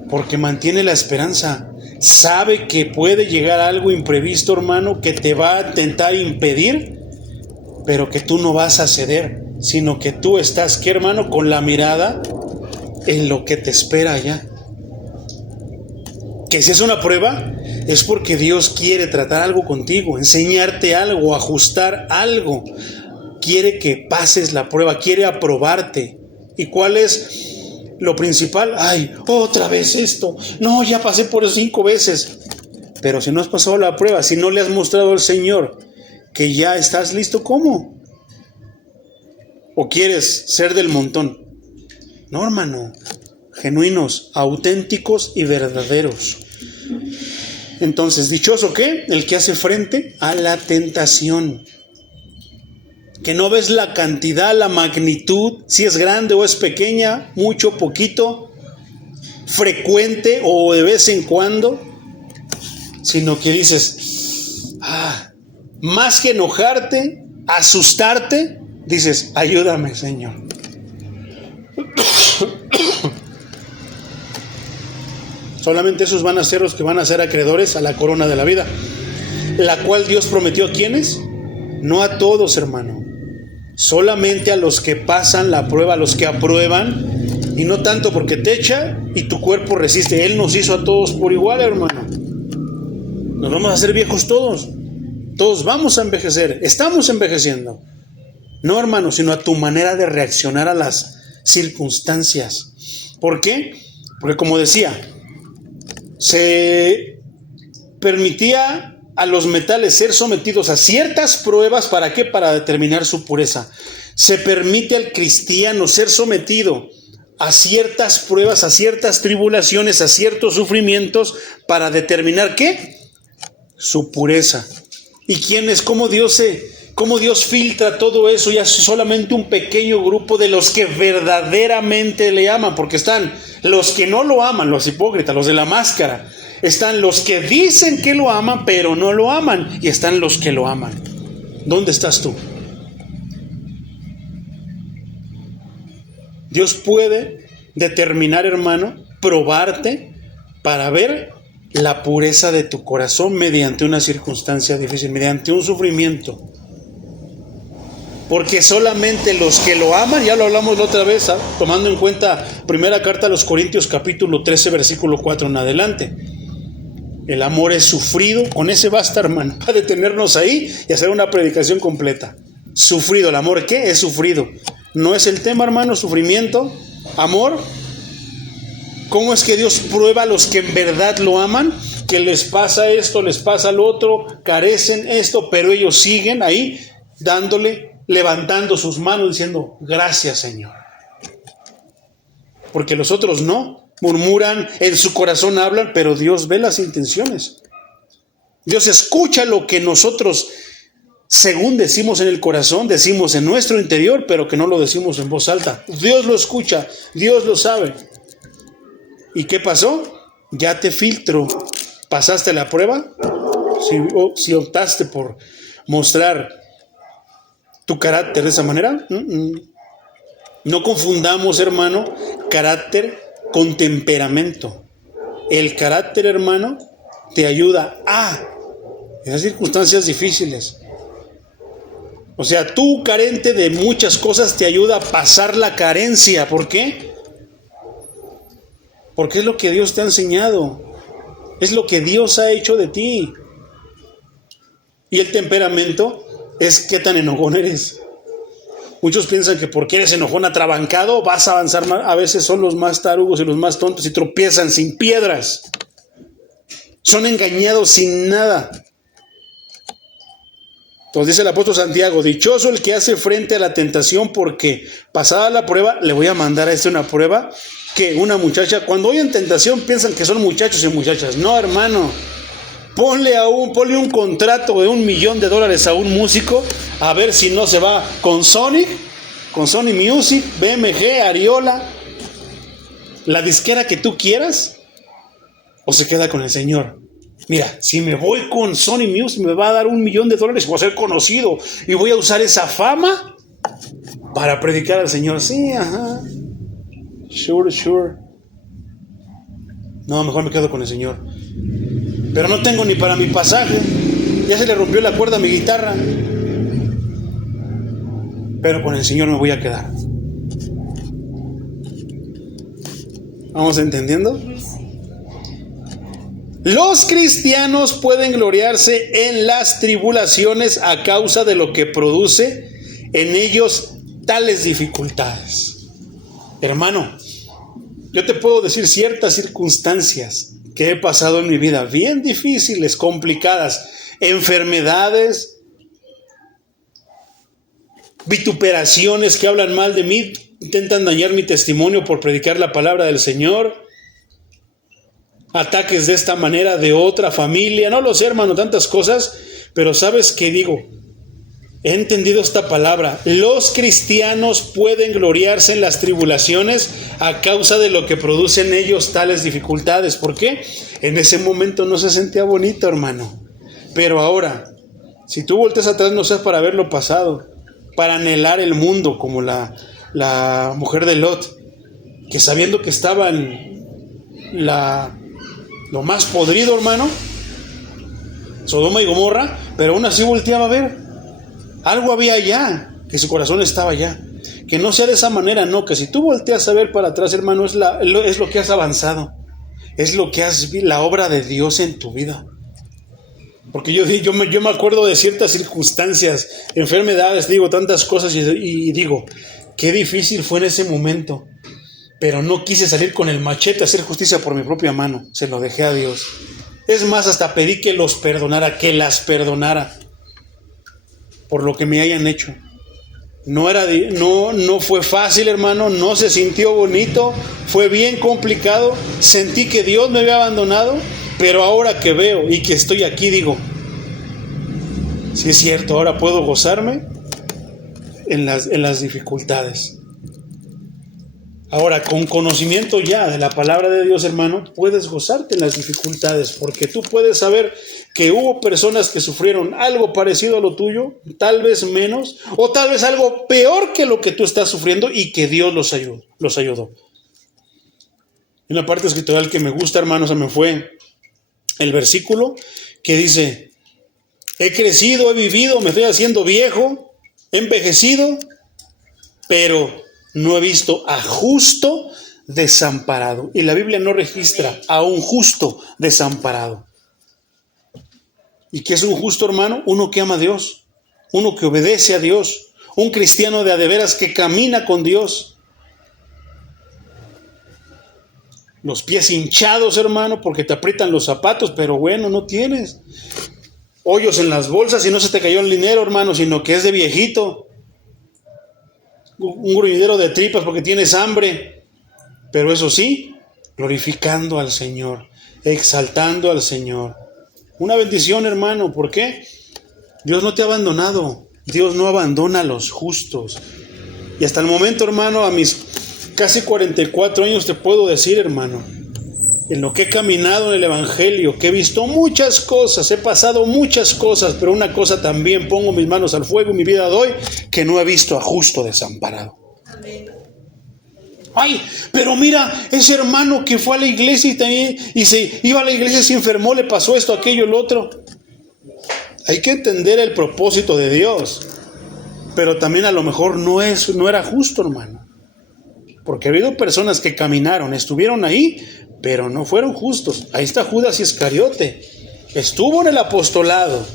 Porque mantiene la esperanza. Sabe que puede llegar algo imprevisto, hermano, que te va a intentar impedir, pero que tú no vas a ceder, sino que tú estás, ¿qué, hermano? Con la mirada en lo que te espera allá. Que si es una prueba, es porque Dios quiere tratar algo contigo, enseñarte algo, ajustar algo. Quiere que pases la prueba, quiere aprobarte. ¿Y cuál es lo principal? Otra vez esto. No, ya pasé por eso 5 veces. Pero si no has pasado la prueba, si no le has mostrado al Señor que ya estás listo, ¿cómo? ¿O quieres ser del montón? No, hermano. Genuinos, auténticos y verdaderos. Entonces, ¿dichoso qué? El que hace frente a la tentación. Que no ves la cantidad, la magnitud, si es grande o es pequeña, mucho, poquito, frecuente o de vez en cuando, sino que dices, más que enojarte, asustarte, dices, ayúdame, Señor. Solamente esos van a ser los que van a ser acreedores a la corona de la vida, la cual Dios prometió a ¿quiénes? No a todos, hermano. Solamente a los que pasan la prueba, a los que aprueban, y no tanto porque te echa y tu cuerpo resiste. Él nos hizo a todos por igual, hermano. Nos vamos a hacer viejos todos. Todos vamos a envejecer. Estamos envejeciendo. No, hermano, sino a tu manera de reaccionar a las circunstancias. ¿Por qué? Porque como decía, se permitía a los metales ser sometidos a ciertas pruebas. ¿Para qué? Para determinar su pureza. Se permite al cristiano ser sometido a ciertas pruebas, a ciertas tribulaciones, a ciertos sufrimientos para determinar ¿qué? Su pureza. ¿Y quién es? ¿Cómo Dios filtra todo eso? Ya es solamente un pequeño grupo de los que verdaderamente le aman, porque están los que no lo aman, los hipócritas, los de la máscara. Están los que dicen que lo aman, pero no lo aman. Y están los que lo aman. ¿Dónde estás tú? Dios puede determinar, hermano, probarte para ver la pureza de tu corazón mediante una circunstancia difícil, mediante un sufrimiento. Porque solamente los que lo aman, ya lo hablamos la otra vez, tomando en cuenta primera carta a los Corintios capítulo 13, versículo 4 en adelante. El amor es sufrido, con ese basta, hermano, para detenernos ahí y hacer una predicación completa. Sufrido, ¿el amor qué? Es sufrido. ¿No es el tema, hermano, sufrimiento, amor? ¿Cómo es que Dios prueba a los que en verdad lo aman? Que les pasa esto, les pasa lo otro, carecen esto, pero ellos siguen ahí dándole, levantando sus manos diciendo, gracias, Señor. Porque los otros no, murmuran, en su corazón hablan, pero Dios ve las intenciones. Dios escucha lo que nosotros, según decimos en el corazón, decimos en nuestro interior, pero que no lo decimos en voz alta. Dios lo escucha, Dios lo sabe. ¿Y qué pasó? Ya te filtró. ¿Pasaste la prueba? Si optaste por mostrar tu carácter de esa manera. No confundamos, hermano, carácter con temperamento. El carácter, hermano, te ayuda a esas circunstancias difíciles. O sea, tú carente de muchas cosas te ayuda a pasar la carencia. ¿Por qué? Porque es lo que Dios te ha enseñado. Es lo que Dios ha hecho de ti. Y el temperamento es qué tan enojón eres. Muchos piensan que porque eres enojón atrabancado vas a avanzar más. A veces son los más tarugos y los más tontos y tropiezan sin piedras. Son engañados sin nada. Entonces dice el apóstol Santiago, dichoso el que hace frente a la tentación, porque pasada la prueba, le voy a mandar a una prueba, que una muchacha, cuando oyen tentación piensan que son muchachos y muchachas. No, hermano, ponle un contrato de $1 millón a un músico, a ver si no se va con Sony Music, BMG, Ariola, la disquera que tú quieras, o se queda con el Señor. Mira, si me voy con Sony Music me va a dar $1 millón, voy a ser conocido y voy a usar esa fama para predicar al Señor. Sí, ajá. Sure. No, mejor me quedo con el Señor. Pero no tengo ni para mi pasaje. Ya se le rompió la cuerda a mi guitarra. Pero con el Señor me voy a quedar. ¿Vamos entendiendo? Los cristianos pueden gloriarse en las tribulaciones a causa de lo que produce en ellos tales dificultades. Hermano, yo te puedo decir ciertas circunstancias que he pasado en mi vida, bien difíciles, complicadas, enfermedades, vituperaciones que hablan mal de mí, intentan dañar mi testimonio por predicar la palabra del Señor, ataques de esta manera de otra familia, no lo sé, hermano, tantas cosas, pero ¿sabes qué digo? He entendido esta palabra. Los cristianos pueden gloriarse en las tribulaciones a causa de lo que producen ellos tales dificultades. ¿Por qué? En ese momento no se sentía bonito, hermano. Pero ahora, si tú volteas atrás, no seas para ver lo pasado, para anhelar el mundo, como la mujer de Lot, que sabiendo que estaba en lo más podrido, hermano, Sodoma y Gomorra, pero aún así volteaba a ver. Algo había allá, que su corazón estaba allá. Que no sea de esa manera, no, que si tú volteas a ver para atrás, hermano, es lo que has avanzado. Es lo que has visto, la obra de Dios en tu vida. Porque yo me acuerdo de ciertas circunstancias, enfermedades, tantas cosas y digo, qué difícil fue en ese momento. Pero no quise salir con el machete a hacer justicia por mi propia mano, se lo dejé a Dios. Es más, hasta pedí que las perdonara por lo que me hayan hecho. No fue fácil, hermano, no se sintió bonito, fue bien complicado, sentí que Dios me había abandonado, pero ahora que veo y que estoy aquí, digo, sí es cierto, ahora puedo gozarme en las dificultades. Ahora, con conocimiento ya de la palabra de Dios, hermano, puedes gozarte en las dificultades, porque tú puedes saber que hubo personas que sufrieron algo parecido a lo tuyo, tal vez menos, o tal vez algo peor que lo que tú estás sufriendo y que Dios los ayudó. Una parte escritural que me gusta, hermano, se me fue el versículo que dice: he crecido, he vivido, me estoy haciendo viejo, he envejecido, pero no he visto a justo desamparado. Y la Biblia no registra a un justo desamparado. ¿Y qué es un justo, hermano? Uno que ama a Dios, uno que obedece a Dios, un cristiano de a de veras que camina con Dios. Los pies hinchados, hermano, porque te aprietan los zapatos, pero bueno, no tienes hoyos en las bolsas y no se te cayó el dinero, hermano, sino que es de viejito. Un gruñidero de tripas porque tienes hambre, pero eso sí, glorificando al Señor, exaltando al Señor. Una bendición, hermano. ¿Por qué? Dios no te ha abandonado. Dios no abandona a los justos. Y hasta el momento, hermano, a mis casi 44 años te puedo decir, hermano, en lo que he caminado en el Evangelio, que he visto muchas cosas, he pasado muchas cosas, pero una cosa también, pongo mis manos al fuego y mi vida doy, que no he visto a justo desamparado. Amén. Ay, pero mira, ese hermano que fue a la iglesia y se iba a la iglesia, se enfermó, le pasó esto, aquello, el otro. Hay que entender el propósito de Dios, pero también a lo mejor no era justo, hermano. Porque ha habido personas que caminaron, estuvieron ahí, pero no fueron justos. Ahí está Judas Iscariote. Estuvo en el apostolado,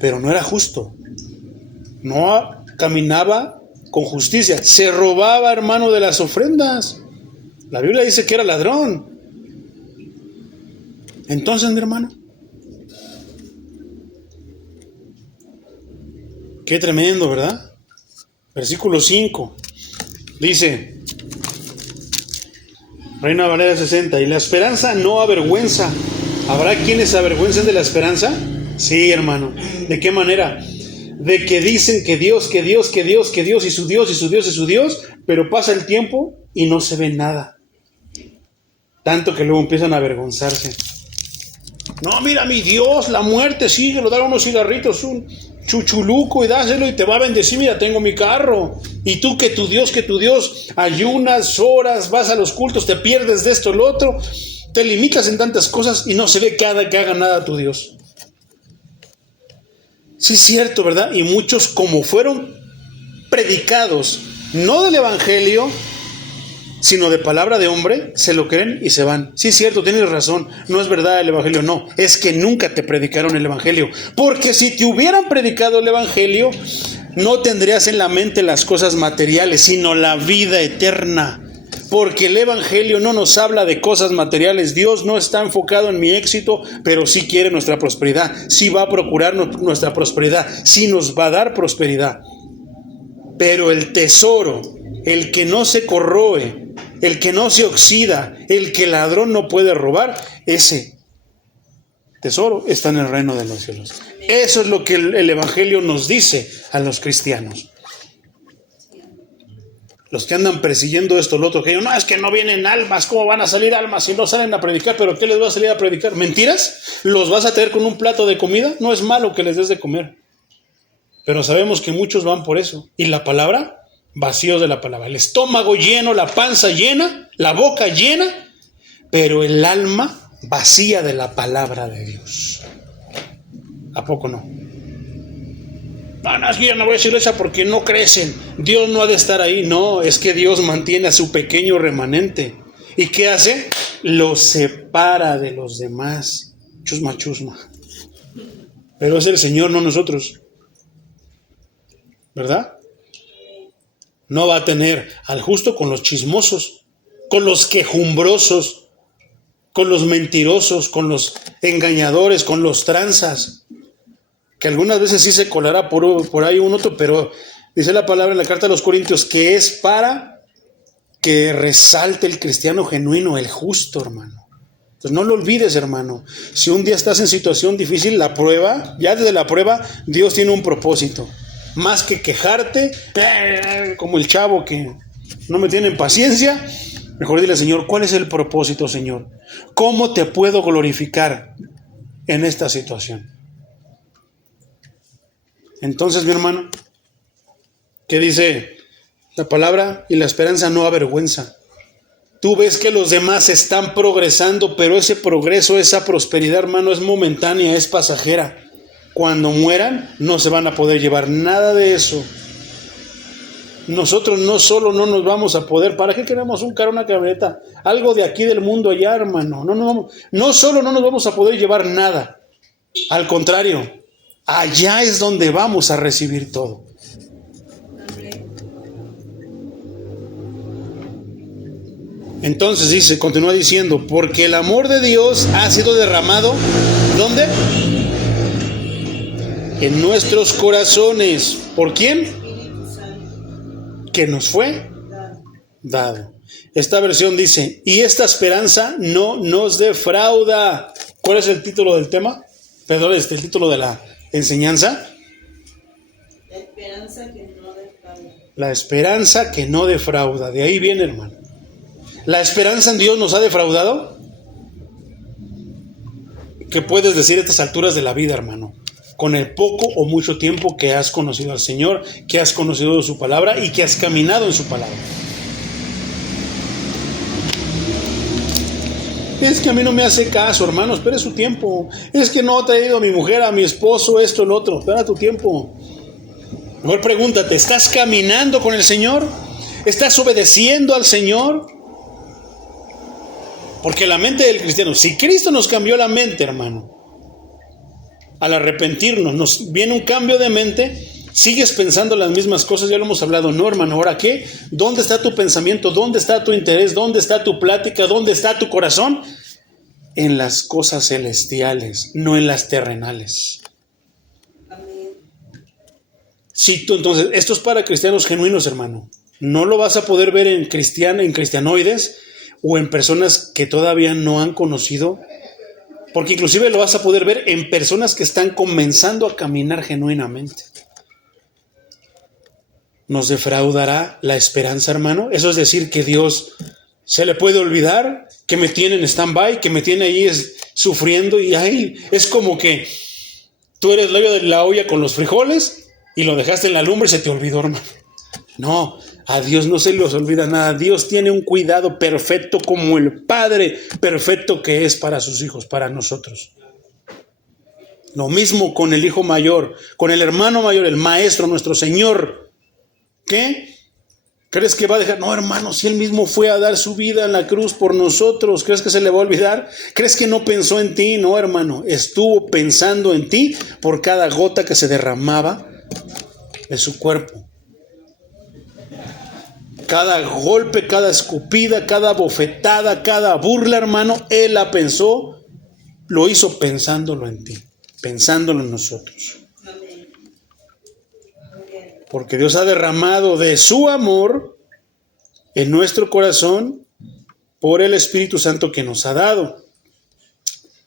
pero no era justo. No caminaba con justicia. Se robaba, hermano, de las ofrendas. La Biblia dice que era ladrón. Entonces, mi hermano, qué tremendo, ¿verdad? Versículo 5. Dice, Reina Valera 60, y la esperanza no avergüenza. ¿Habrá quienes se avergüencen de la esperanza? Sí, hermano. ¿De qué manera? De que dicen que Dios, y su Dios, pero pasa el tiempo y no se ve nada. Tanto que luego empiezan a avergonzarse. No, mira, mi Dios, la muerte, síguelo, dale unos cigarritos, un chuchuluco y dáselo y te va a bendecir. Mira, tengo mi carro. Y tú que tu Dios, ayunas horas, vas a los cultos, te pierdes de esto, lo otro, te limitas en tantas cosas y no se ve que haga nada tu Dios. Sí, es cierto, ¿verdad? Y muchos, como fueron predicados, no del Evangelio, sino de palabra de hombre, se lo creen y se van. Sí, es cierto, tienes razón, no es verdad el Evangelio, no, es que nunca te predicaron el Evangelio, porque si te hubieran predicado el Evangelio, no tendrías en la mente las cosas materiales, sino la vida eterna, porque el Evangelio no nos habla de cosas materiales. Dios no está enfocado en mi éxito, pero sí quiere nuestra prosperidad, sí va a procurar nuestra prosperidad, sí nos va a dar prosperidad, pero el tesoro, el que no se corroe, el que no se oxida, el que el ladrón no puede robar, ese tesoro está en el reino de los cielos. Eso es lo que el Evangelio nos dice a los cristianos. Los que andan persiguiendo esto, lo otro, que no, es que no vienen almas, ¿cómo van a salir almas si no salen a predicar? ¿Pero qué les va a salir a predicar? ¿Mentiras? ¿Los vas a traer con un plato de comida? No es malo que les des de comer, pero sabemos que muchos van por eso. ¿Y la palabra? Vacíos de la palabra, el estómago lleno, la panza llena, la boca llena, pero el alma vacía de la palabra de Dios. ¿A poco no? No, es que yo no voy a decir esa porque no crecen. Dios no ha de estar ahí. No, es que Dios mantiene a su pequeño remanente. ¿Y qué hace? Los separa de los demás. Chusma. Pero es el Señor, no nosotros. ¿Verdad? No va a tener al justo con los chismosos, con los quejumbrosos, con los mentirosos, con los engañadores, con los tranzas, que algunas veces sí se colará por ahí un otro, pero dice la palabra en la carta a los Corintios que es para que resalte el cristiano genuino, el justo, hermano. Entonces no lo olvides, hermano. Si un día estás en situación difícil, la prueba, ya desde la prueba, Dios tiene un propósito. Más que quejarte, como el chavo que no me tienen paciencia. Mejor dile, Señor, ¿cuál es el propósito, Señor? ¿Cómo te puedo glorificar en esta situación? Entonces, mi hermano, ¿qué dice la palabra? Y la esperanza no avergüenza. Tú ves que los demás están progresando, pero ese progreso, esa prosperidad, hermano, es momentánea, es pasajera. Cuando mueran, no se van a poder llevar nada de eso. Nosotros no solo no nos vamos a poder, ¿para qué queremos un carro, una camioneta? Algo de aquí del mundo allá, hermano. No solo no nos vamos a poder llevar nada. Al contrario, allá es donde vamos a recibir todo. Entonces dice, continúa diciendo, porque el amor de Dios ha sido derramado, ¿dónde? En nuestros corazones. ¿Por quién? Que nos fue dado. Esta versión dice, y esta esperanza no nos defrauda. ¿Cuál es el título del tema? Perdón, el título de la enseñanza. La esperanza que no defrauda. La esperanza que no defrauda. De ahí viene, hermano. ¿La esperanza en Dios nos ha defraudado? ¿Qué puedes decir a estas alturas de la vida, hermano? Con el poco o mucho tiempo que has conocido al Señor, que has conocido su palabra y que has caminado en su palabra. Es que a mí no me hace caso, hermano, espere su tiempo. Es que no he traído a mi mujer, a mi esposo, esto, lo otro. Espera tu tiempo. Mejor pregúntate, ¿estás caminando con el Señor? ¿Estás obedeciendo al Señor? Porque la mente del cristiano, si Cristo nos cambió la mente, hermano, al arrepentirnos, nos viene un cambio de mente, sigues pensando las mismas cosas, ya lo hemos hablado, no, hermano, ¿ahora qué? ¿Dónde está tu pensamiento? ¿Dónde está tu interés? ¿Dónde está tu plática? ¿Dónde está tu corazón? En las cosas celestiales, no en las terrenales. Amén. Sí, entonces, esto es para cristianos genuinos, hermano. No lo vas a poder ver en cristianoides o en personas que todavía no han conocido, porque inclusive lo vas a poder ver en personas que están comenzando a caminar genuinamente. ¿Nos defraudará la esperanza, hermano? Eso es decir, que Dios se le puede olvidar, que me tiene en stand-by, que me tiene ahí sufriendo y ay, es como que tú eres la olla con los frijoles y lo dejaste en la lumbre y se te olvidó, hermano. No, a Dios no se les olvida nada. Dios tiene un cuidado perfecto como el Padre perfecto que es para sus hijos, para nosotros. Lo mismo con el hijo mayor, con el hermano mayor, el maestro, nuestro Señor. ¿Qué? ¿Crees que va a dejar? No, hermano, si Él mismo fue a dar su vida en la cruz por nosotros, ¿crees que se le va a olvidar? ¿Crees que no pensó en ti? No, hermano, estuvo pensando en ti por cada gota que se derramaba de su cuerpo. Cada golpe, cada escupida, cada bofetada, cada burla, hermano, Él la pensó, lo hizo pensándolo en ti, pensándolo en nosotros. Amén. Porque Dios ha derramado de su amor en nuestro corazón por el Espíritu Santo que nos ha dado.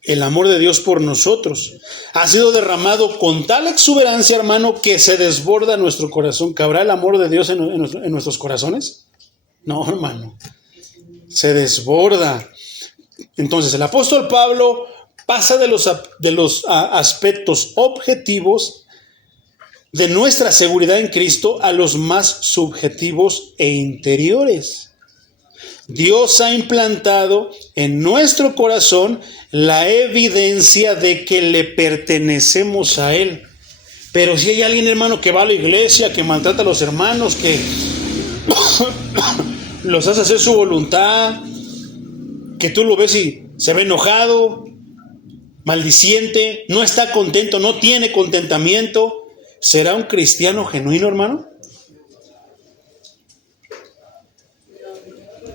El amor de Dios por nosotros ha sido derramado con tal exuberancia, hermano, que se desborda nuestro corazón. ¿Cabrá el amor de Dios en nuestros corazones? No, hermano. Se desborda. Entonces, el apóstol Pablo pasa de los aspectos objetivos de nuestra seguridad en Cristo a los más subjetivos e interiores. Dios ha implantado en nuestro corazón la evidencia de que le pertenecemos a Él. Pero si hay alguien, hermano, que va a la iglesia, que maltrata a los hermanos, que los hace hacer su voluntad, que tú lo ves y se ve enojado, maldiciente, no está contento, no tiene contentamiento, ¿será un cristiano genuino, hermano?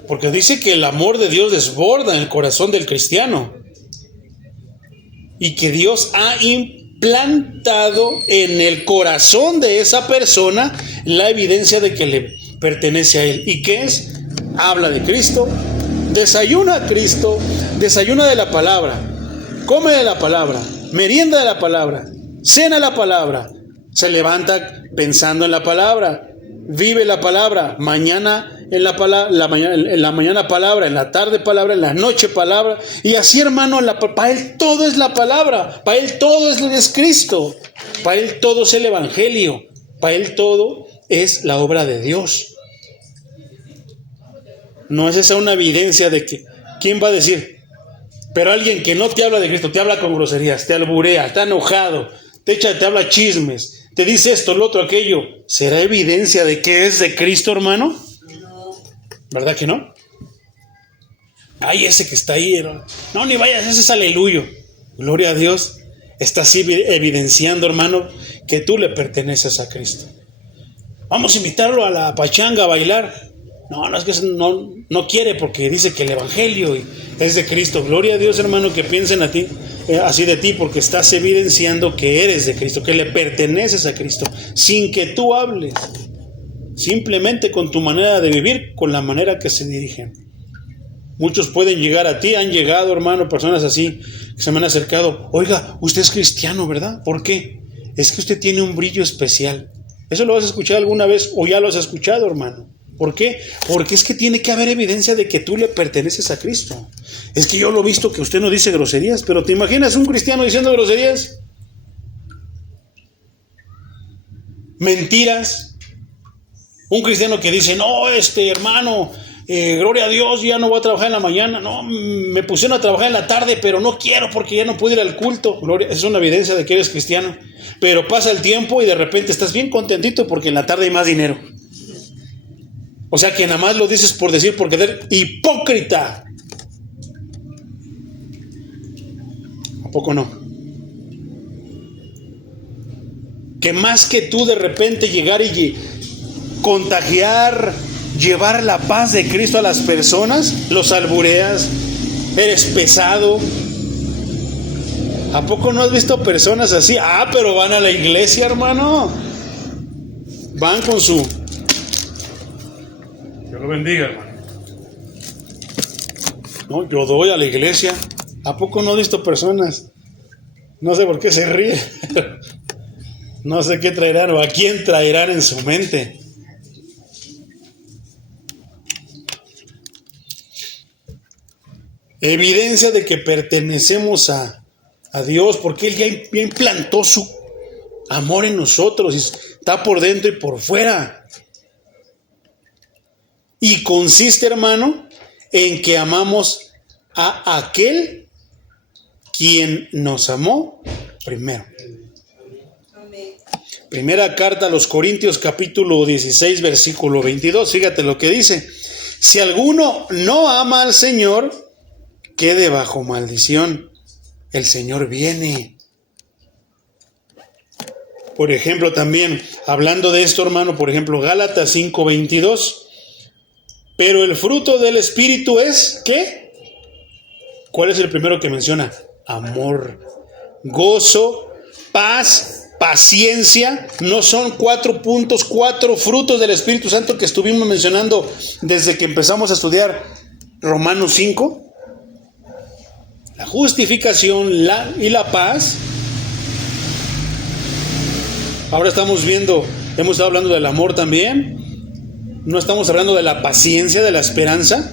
Porque dice que el amor de Dios desborda en el corazón del cristiano y que Dios ha implantado en el corazón de esa persona la evidencia de que le pertenece a Él. ¿Y qué es? Habla de Cristo, desayuna a Cristo, desayuna de la palabra, come de la palabra, merienda de la palabra, cena la palabra, se levanta pensando en la palabra, vive la palabra. Mañana en la mañana palabra, en la tarde palabra, en la noche palabra. Y así, hermano, para Él todo es la palabra, para Él todo es Cristo, para Él todo es el Evangelio, para Él todo es la obra de Dios. No es esa una evidencia de que, ¿quién va a decir? Pero alguien que no te habla de Cristo, te habla con groserías, te alburea, está enojado, te habla chismes, te dice esto, lo otro, aquello. ¿Será evidencia de que es de Cristo, hermano? No. ¿Verdad que no? Ay, ese que está ahí, no, ni vayas, ese es aleluyo. Gloria a Dios. Está así evidenciando, hermano, que tú le perteneces a Cristo. Vamos a invitarlo a la pachanga a bailar. No, es que no quiere porque dice que el Evangelio es de Cristo. Gloria a Dios, hermano, que piensen a ti, así de ti, porque estás evidenciando que eres de Cristo, que le perteneces a Cristo, sin que tú hables, simplemente con tu manera de vivir, con la manera que se dirigen. Muchos pueden llegar a ti, han llegado, hermano, personas así que se me han acercado. Oiga, usted es cristiano, ¿verdad? ¿Por qué? Es que usted tiene un brillo especial. ¿Eso lo has escuchado alguna vez o ya lo has escuchado, hermano? ¿Por qué? Porque es que tiene que haber evidencia de que tú le perteneces a Cristo. Es que yo lo he visto que usted no dice groserías, pero ¿te imaginas un cristiano diciendo groserías? Mentiras. Un cristiano que dice, no, hermano, gloria a Dios, ya no voy a trabajar en la mañana. No, me pusieron a trabajar en la tarde, pero no quiero porque ya no puedo ir al culto. Gloria, es una evidencia de que eres cristiano. Pero pasa el tiempo y de repente estás bien contentito porque en la tarde hay más dinero. O sea que nada más lo dices por decir, por querer. ¡Hipócrita! ¿A poco no? Que más que tú de repente llegar y contagiar, llevar la paz de Cristo a las personas, los albureas, eres pesado. ¿A poco no has visto personas así? Pero van a la iglesia, hermano. Van con su... Dios lo bendiga, hermano. No, yo doy a la iglesia. ¿A poco no he visto personas? No sé por qué se ríen. No sé qué traerán o a quién traerán en su mente. Evidencia de que pertenecemos a Dios, porque Él ya implantó su amor en nosotros y está por dentro y por fuera. Y consiste, hermano, en que amamos a aquel quien nos amó primero. Amén. Primera carta a los Corintios, capítulo 16, versículo 22. Fíjate lo que dice. Si alguno no ama al Señor, quede bajo maldición. El Señor viene. Por ejemplo, también, hablando de esto, hermano, por ejemplo, Gálatas 5, 22. Pero el fruto del Espíritu es, ¿qué? ¿Cuál es el primero que menciona? Amor, gozo, paz, paciencia. No son 4 puntos, 4 frutos del Espíritu Santo que estuvimos mencionando desde que empezamos a estudiar Romanos 5. La justificación y la paz. Ahora estamos viendo, hemos estado hablando del amor también. No estamos hablando de la paciencia, de la esperanza.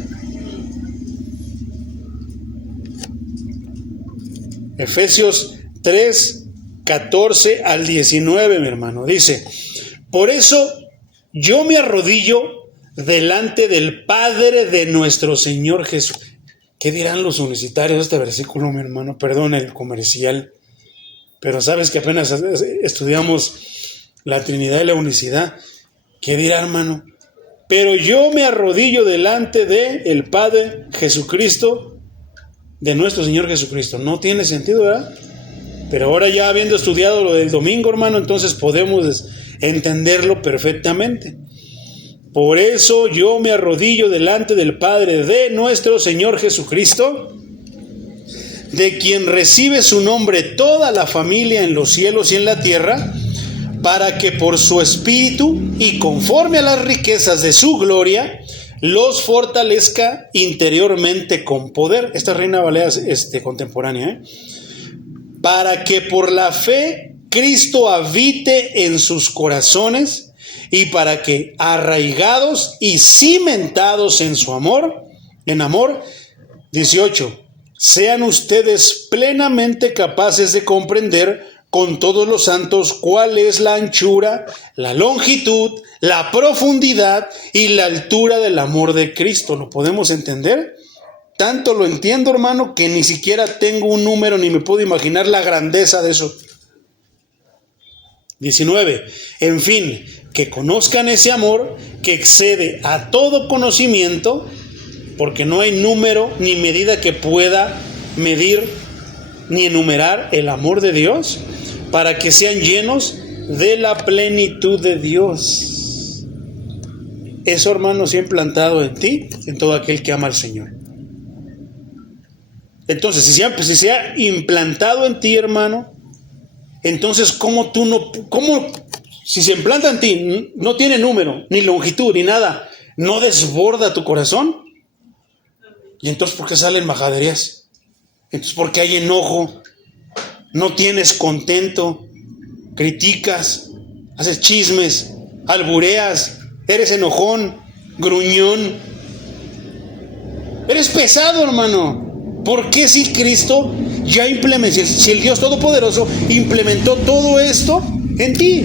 Efesios 3, 14 al 19, mi hermano. Dice, por eso yo me arrodillo delante del Padre de nuestro Señor Jesús. ¿Qué dirán los universitarios de este versículo, mi hermano? Perdón el comercial. Pero sabes que apenas estudiamos la Trinidad y la unicidad. ¿Qué dirá, hermano? Pero yo me arrodillo delante del Padre Jesucristo, de nuestro Señor Jesucristo. No tiene sentido, ¿verdad? Pero ahora ya habiendo estudiado lo del domingo, hermano, entonces podemos entenderlo perfectamente. Por eso yo me arrodillo delante del Padre de nuestro Señor Jesucristo, de quien recibe su nombre toda la familia en los cielos y en la tierra, para que por su Espíritu y conforme a las riquezas de su gloria, los fortalezca interiormente con poder. Esta Reina Valera contemporánea, para que por la fe Cristo habite en sus corazones y para que, arraigados y cimentados en su amor, 18, sean ustedes plenamente capaces de comprender con todos los santos cuál es la anchura, la longitud, la profundidad y la altura del amor de Cristo. ¿Lo podemos entender? Tanto lo entiendo, hermano, que ni siquiera tengo un número ni me puedo imaginar la grandeza de eso. 19. En fin, que conozcan ese amor que excede a todo conocimiento, porque no hay número ni medida que pueda medir ni enumerar el amor de Dios, para que sean llenos de la plenitud de Dios. Eso, hermano, se ha implantado en ti, en todo aquel que ama al Señor. Entonces, si se ha implantado en ti, hermano, entonces, si se implanta en ti, no tiene número, ni longitud, ni nada, no desborda tu corazón? Y entonces, ¿por qué salen majaderías? Entonces, ¿por qué hay enojo? No tienes contento, criticas, haces chismes, albureas, eres enojón, gruñón. Eres pesado, hermano. ¿Por qué si Cristo ya implementó, si el Dios Todopoderoso implementó todo esto en ti?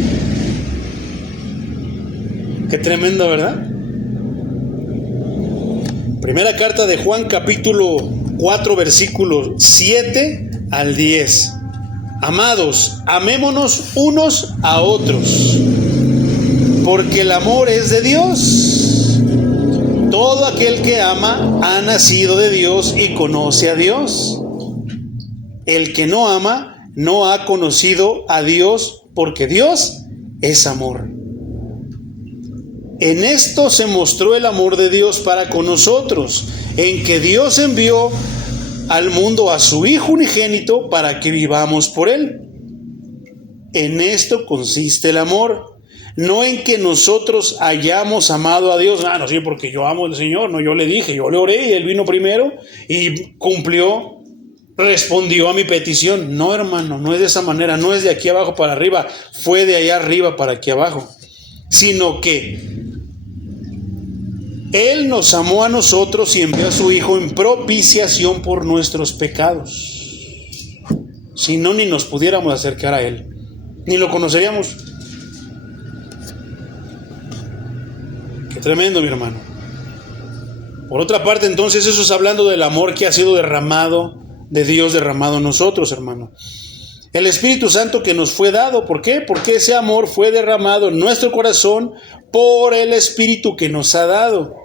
Qué tremendo, ¿verdad? Primera carta de Juan, capítulo 4, versículos 7 al 10. Amados, amémonos unos a otros, porque el amor es de Dios. Todo aquel que ama ha nacido de Dios y conoce a Dios. El que no ama no ha conocido a Dios, porque Dios es amor. En esto se mostró el amor de Dios para con nosotros, en que Dios envió al mundo a su Hijo unigénito para que vivamos por Él. En esto consiste el amor, no en que nosotros hayamos amado a Dios. No, sí, porque yo amo al Señor. No, yo le dije, yo le oré y Él vino primero y cumplió, respondió a mi petición. No, hermano, no es de esa manera, no es de aquí abajo para arriba, fue de allá arriba para aquí abajo, sino que Él nos amó a nosotros y envió a su Hijo en propiciación por nuestros pecados. Si no, ni nos pudiéramos acercar a Él, ni lo conoceríamos. Qué tremendo, mi hermano. Por otra parte, entonces, eso es hablando del amor que ha sido derramado, de Dios derramado en nosotros, hermano. El Espíritu Santo que nos fue dado. ¿Por qué? Porque ese amor fue derramado en nuestro corazón por el Espíritu que nos ha dado.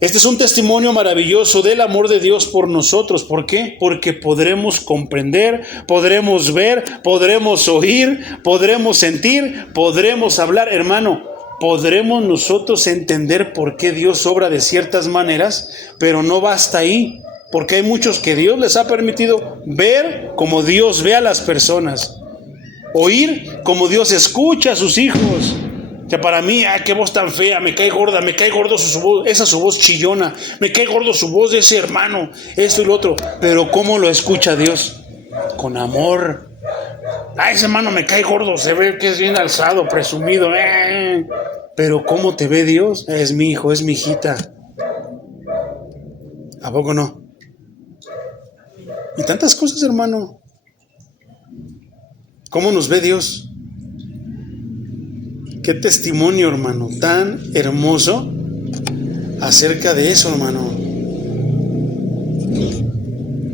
Este es un testimonio maravilloso del amor de Dios por nosotros. ¿Por qué? Porque podremos comprender, podremos ver, podremos oír, podremos sentir, podremos hablar. Hermano, podremos nosotros entender por qué Dios obra de ciertas maneras, pero no basta ahí. Porque hay muchos que Dios les ha permitido ver como Dios ve a las personas, oír como Dios escucha a sus hijos. O sea, para mí, qué voz tan fea, me cae gorda, me cae gordo su voz, su voz chillona, me cae gordo su voz de ese hermano, esto y lo otro. Pero ¿cómo lo escucha Dios? Con amor. Ese hermano me cae gordo, se ve que es bien alzado, presumido. Pero ¿cómo te ve Dios? Es mi hijo, es mi hijita. ¿A poco no? Y tantas cosas, hermano. ¿Cómo nos ve Dios? Qué testimonio, hermano, tan hermoso acerca de eso, hermano.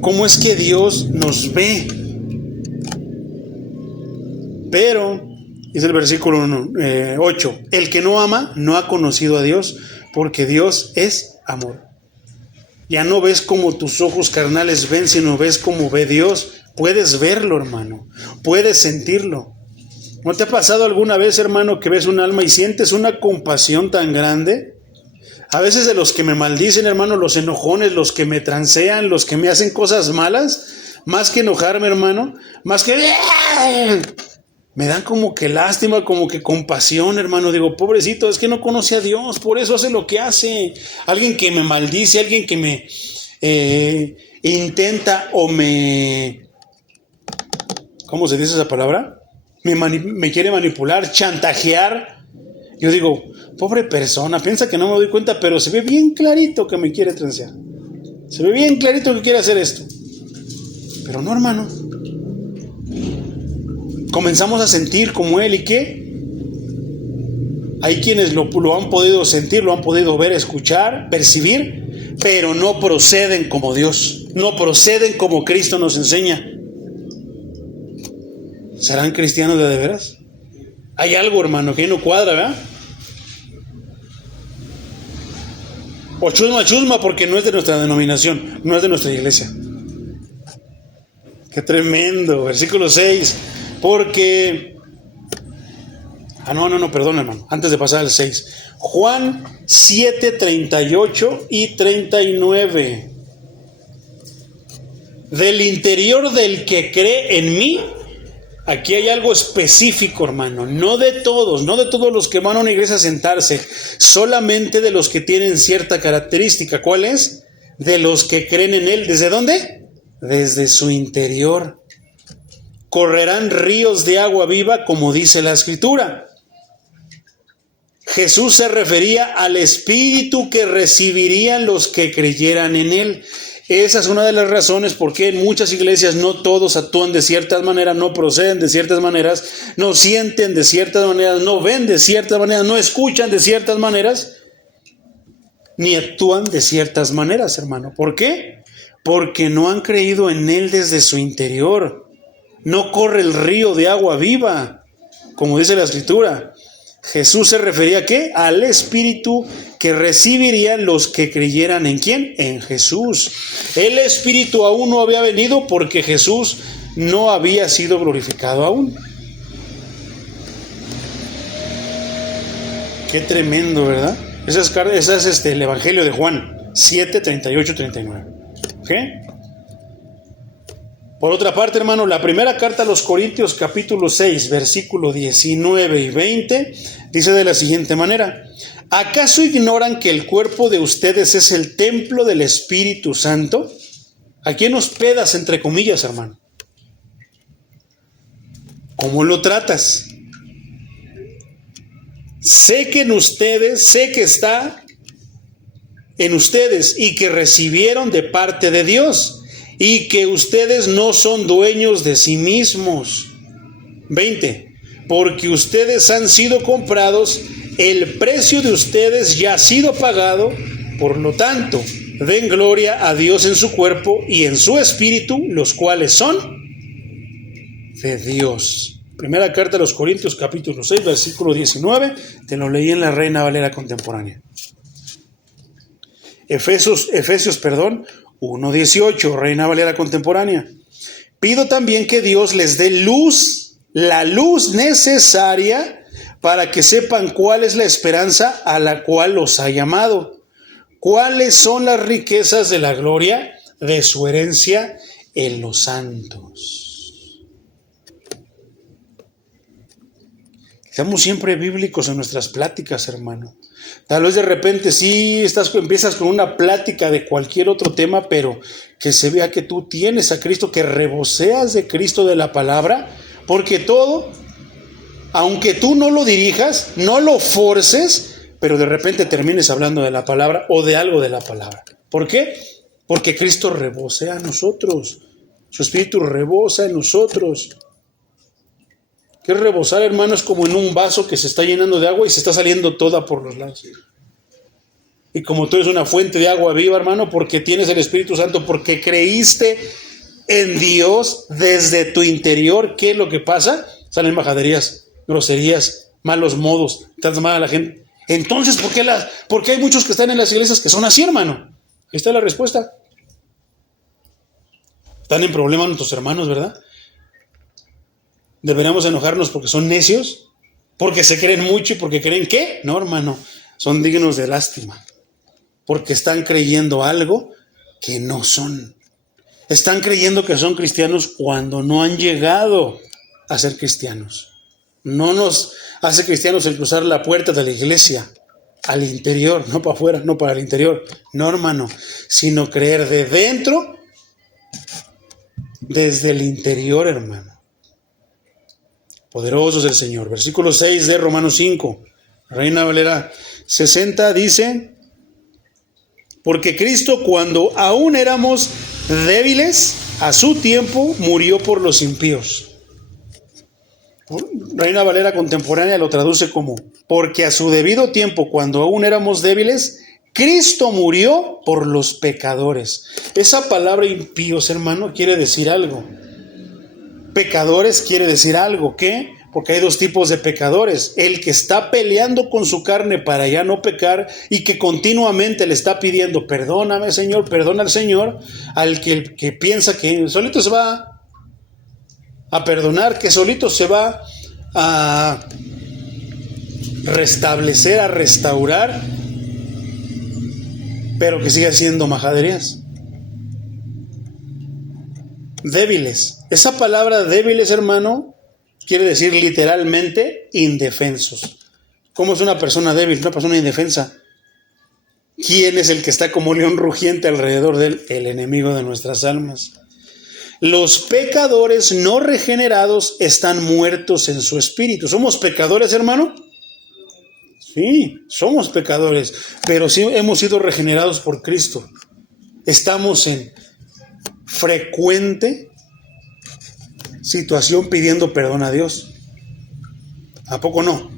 ¿Cómo es que Dios nos ve? Pero, dice el versículo 8, el que no ama no ha conocido a Dios, porque Dios es amor. Ya no ves como tus ojos carnales ven, sino ves como ve Dios. Puedes verlo, hermano, puedes sentirlo. ¿No te ha pasado alguna vez, hermano, que ves un alma y sientes una compasión tan grande? A veces de los que me maldicen, hermano, los enojones, los que me transean, los que me hacen cosas malas, más que enojarme, hermano, más que... me dan como que lástima, como que compasión, hermano. Digo, pobrecito, es que no conoce a Dios, por eso hace lo que hace. Alguien que me maldice, alguien que me intenta o me... ¿Cómo se dice esa palabra? Me quiere manipular, chantajear, Yo digo, pobre persona, piensa que no me doy cuenta, pero se ve bien clarito que me quiere transear. Se ve bien clarito que quiere hacer esto. Pero no, hermano. Comenzamos a sentir como él, ¿y qué? Hay quienes lo han podido sentir, lo han podido ver, escuchar, percibir, pero no proceden como Dios, no proceden como Cristo nos enseña. ¿Serán cristianos de veras? Hay algo, hermano, que no cuadra, ¿verdad? O chusma, porque no es de nuestra denominación, no es de nuestra iglesia. Qué tremendo, versículo 6, porque... perdón, hermano, antes de pasar al 6. Juan 7, 38 y 39. Del interior del que cree en mí, aquí hay algo específico, hermano, no de todos los que van a una iglesia a sentarse, solamente de los que tienen cierta característica. ¿Cuál es? De los que creen en él. ¿Desde dónde? Desde su interior. Correrán ríos de agua viva, como dice la Escritura. Jesús se refería al Espíritu que recibirían los que creyeran en él. Esa es una de las razones por qué en muchas iglesias no todos actúan de ciertas maneras, no proceden de ciertas maneras, no sienten de ciertas maneras, no ven de ciertas maneras, no escuchan de ciertas maneras, ni actúan de ciertas maneras, hermano. ¿Por qué? Porque no han creído en él desde su interior. No corre el río de agua viva, como dice la Escritura. Jesús se refería ¿a qué? Al Espíritu que recibirían los que creyeran ¿en quién? En Jesús. El Espíritu aún no había venido porque Jesús no había sido glorificado aún. Qué tremendo, ¿verdad? Ese es el Evangelio de Juan 7, 38, 39. ¿Ok? Por otra parte, hermano, la primera carta a los Corintios, capítulo 6, versículo 19 y 20, dice de la siguiente manera: ¿acaso ignoran que el cuerpo de ustedes es el templo del Espíritu Santo? ¿A quién hospedas, entre comillas, hermano? ¿Cómo lo tratas? Sé que está en ustedes y que recibieron de parte de Dios, y que ustedes no son dueños de sí mismos. 20. Porque ustedes han sido comprados, el precio de ustedes ya ha sido pagado, por lo tanto, den gloria a Dios en su cuerpo y en su espíritu, los cuales son de Dios. Primera carta a los Corintios, capítulo 6, versículo 19, te lo leí en la Reina Valera contemporánea. Efesios, 1:18, Reina Valera contemporánea. Pido también que Dios les dé luz, la luz necesaria para que sepan cuál es la esperanza a la cual los ha llamado, cuáles son las riquezas de la gloria de su herencia en los santos. Seamos siempre bíblicos en nuestras pláticas, hermano. Tal vez de repente sí empiezas con una plática de cualquier otro tema, pero que se vea que tú tienes a Cristo, que reboseas de Cristo, de la palabra, porque todo, aunque tú no lo dirijas, no lo forces, pero de repente termines hablando de la palabra o de algo de la palabra. ¿Por qué? Porque Cristo rebosea a nosotros, su Espíritu rebosa en nosotros. ¿Qué es rebosar, hermano? Es como en un vaso que se está llenando de agua y se está saliendo toda por los lados. Y como tú eres una fuente de agua viva, hermano, porque tienes el Espíritu Santo, porque creíste en Dios desde tu interior, ¿qué es lo que pasa? Salen majaderías, groserías, malos modos, tratas mal a la gente. Entonces, ¿por qué hay muchos que están en las iglesias que son así, hermano? Ahí está la respuesta. Están en problemas nuestros hermanos, ¿verdad? ¿Deberíamos enojarnos porque son necios? ¿Porque se creen mucho y porque creen qué? No, hermano, son dignos de lástima. Porque están creyendo algo que no son. Están creyendo que son cristianos cuando no han llegado a ser cristianos. No nos hace cristianos el cruzar la puerta de la iglesia al interior, no para afuera, no para el interior. No, hermano, sino creer de dentro, desde el interior, hermano. Poderoso es el Señor. Versículo 6 de Romanos 5. Reina Valera 60 dice, porque Cristo cuando aún éramos débiles, a su tiempo murió por los impíos. Reina Valera contemporánea lo traduce como, porque a su debido tiempo, cuando aún éramos débiles, Cristo murió por los pecadores. Esa palabra impíos, hermano, quiere decir algo. Pecadores quiere decir algo. ¿Qué? Porque hay dos tipos de pecadores. El que está peleando con su carne para ya no pecar y que continuamente le está pidiendo, perdóname, Señor, perdona al Señor, al que piensa que solito se va a perdonar, que solito se va a restablecer, a restaurar, pero que sigue haciendo majaderías. Débiles. Esa palabra débiles, hermano, quiere decir literalmente indefensos. ¿Cómo es una persona débil? Una persona indefensa. ¿Quién es el que está como león rugiente alrededor de él? El enemigo de nuestras almas. Los pecadores no regenerados están muertos en su espíritu. ¿Somos pecadores, hermano? Sí, somos pecadores, pero sí hemos sido regenerados por Cristo. Estamos en frecuente situación pidiendo perdón a Dios. ¿A poco no?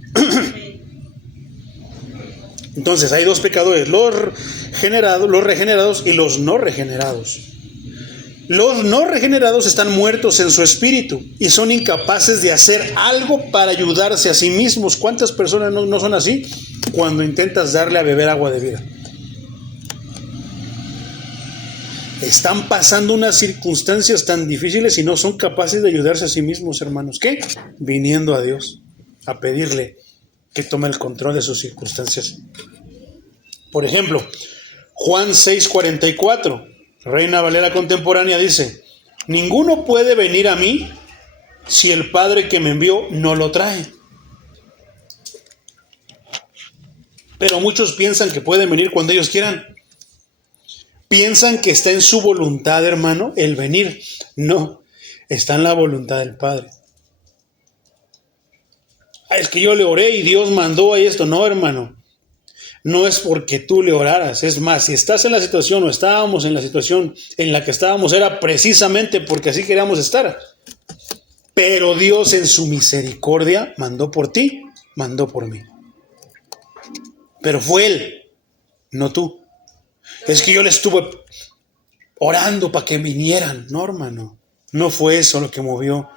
Entonces hay dos pecadores, los regenerados y los no regenerados. Los no regenerados están muertos en su espíritu y son incapaces de hacer algo para ayudarse a sí mismos. ¿Cuántas personas no son así cuando intentas darle a beber agua de vida? Están pasando unas circunstancias tan difíciles y no son capaces de ayudarse a sí mismos, hermanos. ¿Qué? Viniendo a Dios a pedirle que tome el control de sus circunstancias. Por ejemplo, Juan 6:44. Reina Valera contemporánea dice, ninguno puede venir a mí si el Padre que me envió no lo trae. Pero muchos piensan que pueden venir cuando ellos quieran. Piensan que está en su voluntad, hermano, el venir. No, está en la voluntad del Padre. Es que yo le oré y Dios mandó a esto. No, hermano. No es porque tú le oraras. Es más, si estás en la situación o estábamos en la situación en la que estábamos, era precisamente porque así queríamos estar. Pero Dios en su misericordia mandó por ti, mandó por mí. Pero fue Él, no tú. Es que yo le estuve orando para que vinieran. No, hermano. No fue eso lo que movió.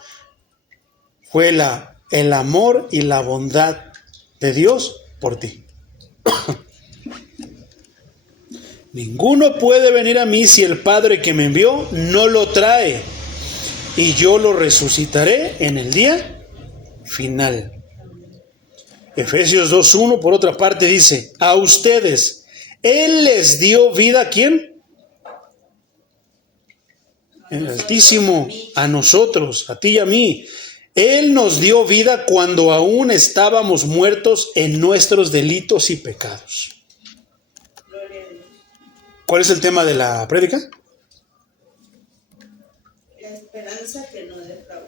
Fue el amor y la bondad de Dios por ti. Ninguno puede venir a mí si el Padre que me envió no lo trae, y yo lo resucitaré en el día final. Efesios 2:1 por otra parte dice, a ustedes Él les dio vida. ¿A quién? El Altísimo, a nosotros, a ti y a mí. Él nos dio vida cuando aún estábamos muertos en nuestros delitos y pecados. ¿Cuál es el tema de la prédica? La esperanza que no defrauda.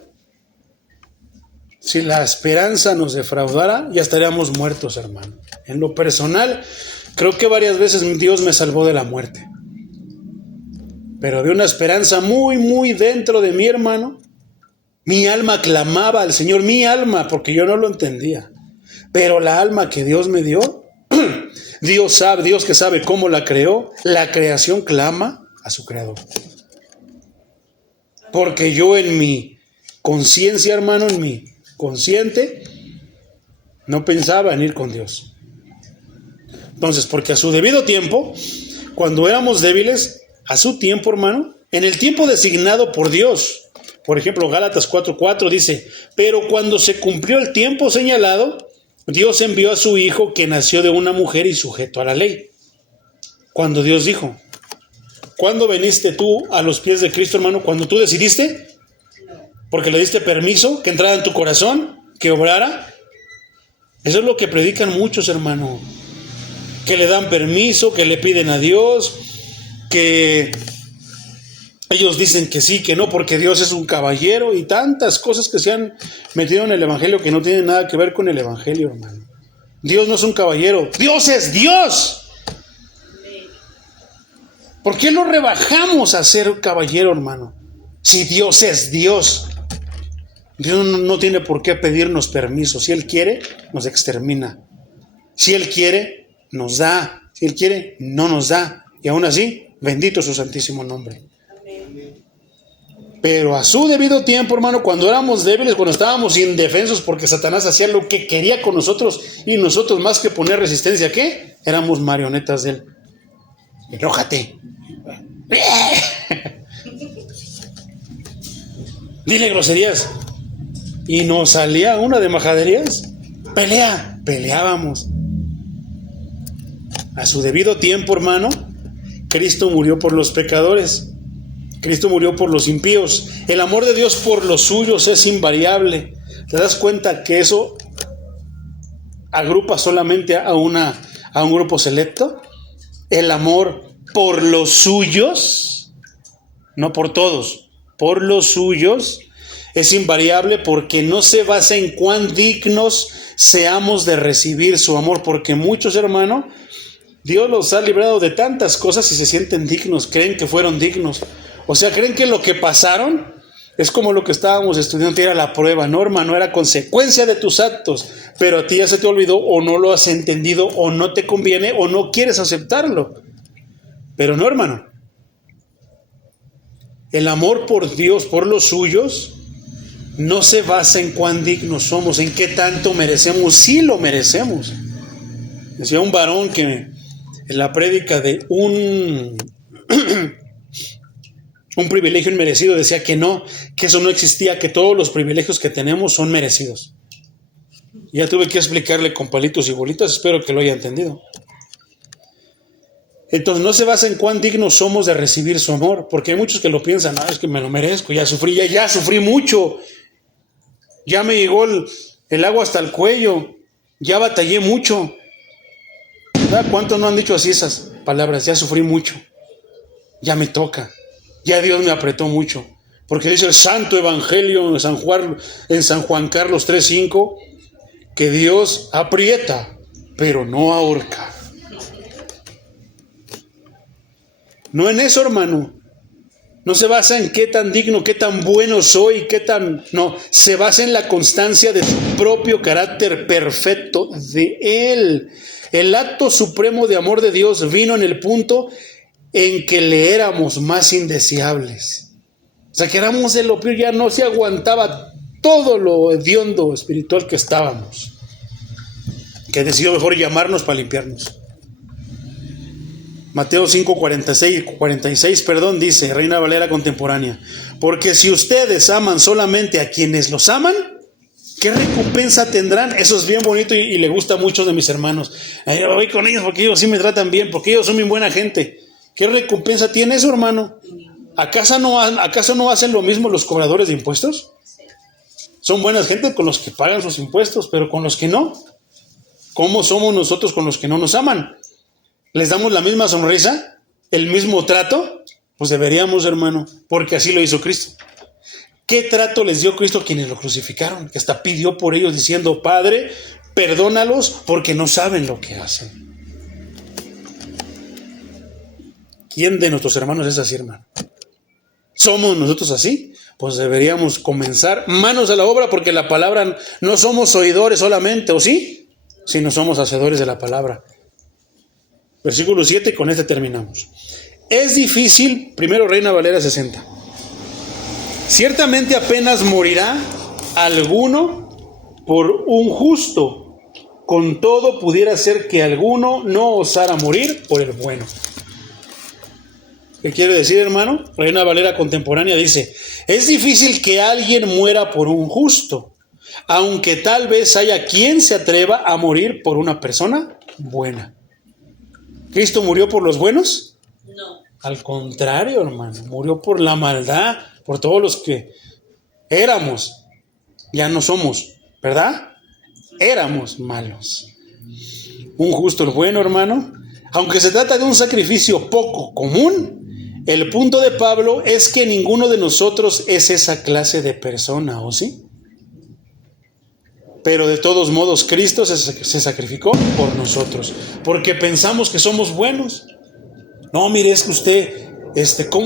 Si la esperanza nos defraudara, ya estaríamos muertos, hermano. En lo personal, creo que varias veces Dios me salvó de la muerte. Pero había una esperanza muy, muy dentro de mí, hermano. Mi alma clamaba al Señor, mi alma, porque yo no lo entendía. Pero la alma que Dios me dio, Dios sabe, Dios que sabe cómo la creó, la creación clama a su creador. Porque yo en mi conciencia, hermano, en mi consciente, no pensaba en ir con Dios. Entonces, porque a su debido tiempo, cuando éramos débiles, a su tiempo, hermano, en el tiempo designado por Dios, por ejemplo, Gálatas 4:4 dice, pero cuando se cumplió el tiempo señalado, Dios envió a su Hijo que nació de una mujer y sujeto a la ley. Cuando Dios dijo, ¿cuándo viniste tú a los pies de Cristo, hermano? ¿Cuando tú decidiste? Porque le diste permiso que entrara en tu corazón, que obrara. Eso es lo que predican muchos, hermano. Que le dan permiso, que le piden a Dios, que ellos dicen que sí, que no, porque Dios es un caballero y tantas cosas que se han metido en el Evangelio que no tienen nada que ver con el Evangelio, hermano. Dios no es un caballero. Dios es Dios. ¿Por qué lo rebajamos a ser caballero, hermano? Si Dios es Dios. Dios no tiene por qué pedirnos permiso. Si Él quiere, nos extermina. Si Él quiere, nos da. Si Él quiere, no nos da. Y aún así, bendito su santísimo nombre. Pero a su debido tiempo, hermano, cuando éramos débiles, cuando estábamos indefensos porque Satanás hacía lo que quería con nosotros y nosotros más que poner resistencia, ¿qué? Éramos marionetas de Él. Enójate. Dile groserías. Y nos salía una de majaderías. Peleábamos. A su debido tiempo, hermano, Cristo murió por los pecadores. Cristo murió por los impíos. El amor de Dios por los suyos es invariable. ¿Te das cuenta que eso agrupa solamente a un grupo selecto? El amor por los suyos, no por todos, por los suyos es invariable porque no se basa en cuán dignos seamos de recibir su amor, porque muchos, hermanos, Dios los ha librado de tantas cosas y se sienten dignos, creen que fueron dignos. O sea, creen que lo que pasaron es como lo que estábamos estudiando, era la prueba, no, hermano, era consecuencia de tus actos, pero a ti ya se te olvidó o no lo has entendido o no te conviene o no quieres aceptarlo. Pero no, hermano. El amor por Dios, por los suyos, no se basa en cuán dignos somos, en qué tanto merecemos. Sí lo merecemos. Decía un varón que en la prédica de un privilegio inmerecido decía que no, que eso no existía, que todos los privilegios que tenemos son merecidos. Ya tuve que explicarle con palitos y bolitas, espero que lo haya entendido. Entonces no se basa en cuán dignos somos de recibir su amor, porque hay muchos que lo piensan, es que me lo merezco, ya sufrí mucho, ya me llegó el agua hasta el cuello, ya batallé mucho. ¿Verdad? ¿Cuántos no han dicho así esas palabras? Ya sufrí mucho, ya me toca, ya Dios me apretó mucho, porque dice el Santo Evangelio en San Juan Carlos 3:5, que Dios aprieta, pero no ahorca. No en eso, hermano. No se basa en qué tan digno, qué tan bueno soy, no, se basa en la constancia de su propio carácter perfecto de Él. El acto supremo de amor de Dios vino en el punto en que le éramos más indeseables. O sea, que éramos de lo peor, ya no se aguantaba todo lo hediondo espiritual que estábamos, que decidió mejor llamarnos para limpiarnos. Mateo 5:46 dice, Reina Valera contemporánea, porque si ustedes aman solamente a quienes los aman, ¿qué recompensa tendrán? Eso es bien bonito y le gusta a muchos de mis hermanos. Yo voy con ellos porque ellos sí me tratan bien, porque ellos son bien buena gente. ¿Qué recompensa tiene eso, hermano? ¿Acaso no hacen lo mismo los cobradores de impuestos? Son buenas gente con los que pagan sus impuestos, pero con los que no. ¿Cómo somos nosotros con los que no nos aman? ¿Les damos la misma sonrisa? ¿El mismo trato? Pues deberíamos, hermano, porque así lo hizo Cristo. ¿Qué trato les dio Cristo a quienes lo crucificaron? Que hasta pidió por ellos diciendo, Padre, perdónalos porque no saben lo que hacen. ¿Quién de nuestros hermanos es así, hermano? ¿Somos nosotros así? Pues deberíamos comenzar manos a la obra, porque la palabra no somos oidores solamente, ¿o sí? Sino somos hacedores de la palabra. Versículo 7, con este terminamos. Es difícil, primero Reina Valera 60. Ciertamente apenas morirá alguno por un justo. Con todo pudiera ser que alguno no osara morir por el bueno. ¿Qué quiere decir, hermano? Reina Valera contemporánea dice, es difícil que alguien muera por un justo, aunque tal vez haya quien se atreva a morir por una persona buena. ¿Cristo murió por los buenos? No. Al contrario, hermano, murió por la maldad, por todos los que éramos, ya no somos, ¿verdad? Éramos malos. Un justo el bueno, hermano. Aunque se trata de un sacrificio poco común, el punto de Pablo es que ninguno de nosotros es esa clase de persona, ¿o sí? Pero de todos modos Cristo se sacrificó por nosotros, porque pensamos que somos buenos. No, mire, es que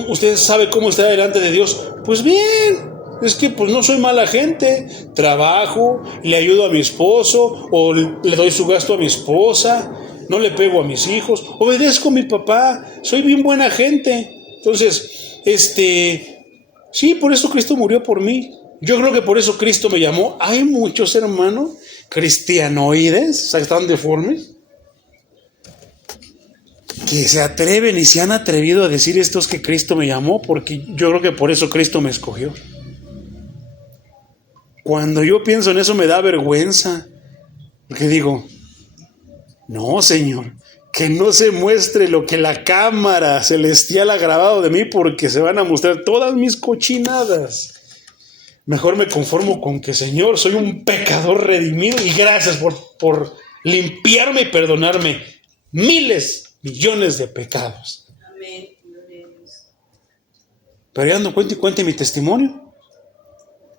usted sabe cómo está delante de Dios. Pues bien, es que pues no soy mala gente. Trabajo, le ayudo a mi esposo, o le doy su gasto a mi esposa, no le pego a mis hijos, obedezco a mi papá, soy bien buena gente. Entonces, sí, por eso Cristo murió por mí. Yo creo que por eso Cristo me llamó. Hay muchos hermanos cristianoides, o sea, que están deformes, que se atreven y se han atrevido a decir esto es que Cristo me llamó, porque yo creo que por eso Cristo me escogió. Cuando yo pienso en eso me da vergüenza, porque digo, no, Señor, que no se muestre lo que la cámara celestial ha grabado de mí, porque se van a mostrar todas mis cochinadas. Mejor me conformo con que, Señor, soy un pecador redimido y gracias por limpiarme y perdonarme miles, millones de pecados. Amén. Pero ya ando cuente mi testimonio.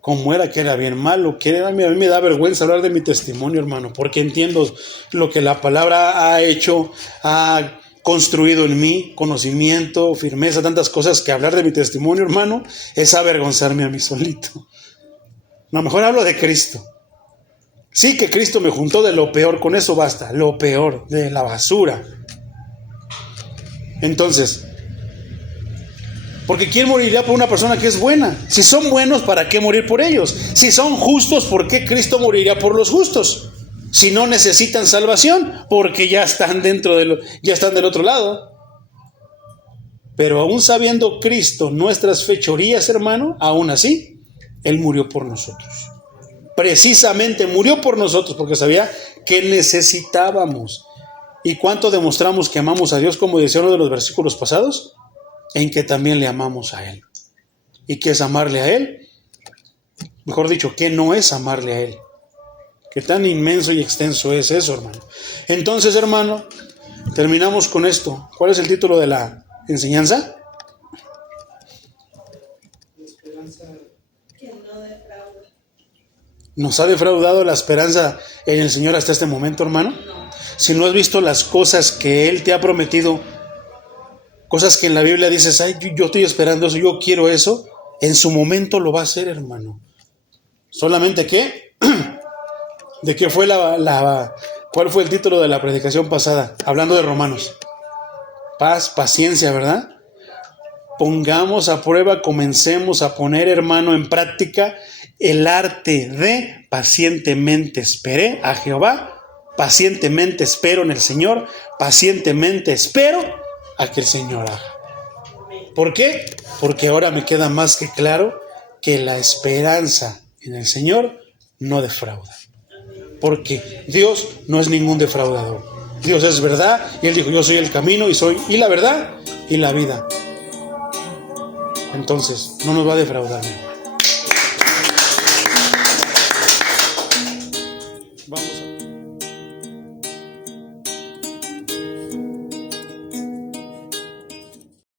Cómo era, que era bien malo, que era, a mí me da vergüenza hablar de mi testimonio, hermano, porque entiendo lo que la palabra ha hecho, ha construido en mí, conocimiento, firmeza, tantas cosas, que hablar de mi testimonio, hermano, es avergonzarme a mí solito. No, mejor hablo de Cristo. Sí, que Cristo me juntó de lo peor, con eso basta, lo peor, de la basura. Entonces, porque ¿quién moriría por una persona que es buena? Si son buenos, ¿para qué morir por ellos? Si son justos, ¿por qué Cristo moriría por los justos? Si no necesitan salvación, porque ya están ya están del otro lado. Pero aún sabiendo Cristo nuestras fechorías, hermano, aún así, Él murió por nosotros. Precisamente murió por nosotros, porque sabía que necesitábamos. ¿Y cuánto demostramos que amamos a Dios, como decía uno de los versículos pasados? En que también le amamos a Él. ¿Y qué es amarle a Él? Mejor dicho, ¿qué no es amarle a Él? ¿Qué tan inmenso y extenso es eso, hermano? Entonces, hermano, terminamos con esto. ¿Cuál es el título de la enseñanza? Que no defrauda. ¿Nos ha defraudado la esperanza en el Señor hasta este momento, hermano? No. Si no has visto las cosas que Él te ha prometido, cosas que en la Biblia dices, ay, yo estoy esperando eso, yo quiero eso, en su momento lo va a hacer, hermano. Solamente que, ¿de qué fue cuál fue el título de la predicación pasada? Hablando de Romanos. Paz, paciencia, ¿verdad? Pongamos a prueba, comencemos a poner, hermano, en práctica el arte de pacientemente esperé a Jehová, pacientemente espero en el Señor, pacientemente espero a que el Señor haga. ¿Por qué? Porque ahora me queda más que claro que la esperanza en el Señor no defrauda. Porque Dios no es ningún defraudador. Dios es verdad y Él dijo, yo soy el camino y la verdad y la vida. Entonces, no nos va a defraudar, mi hermano. Vamos a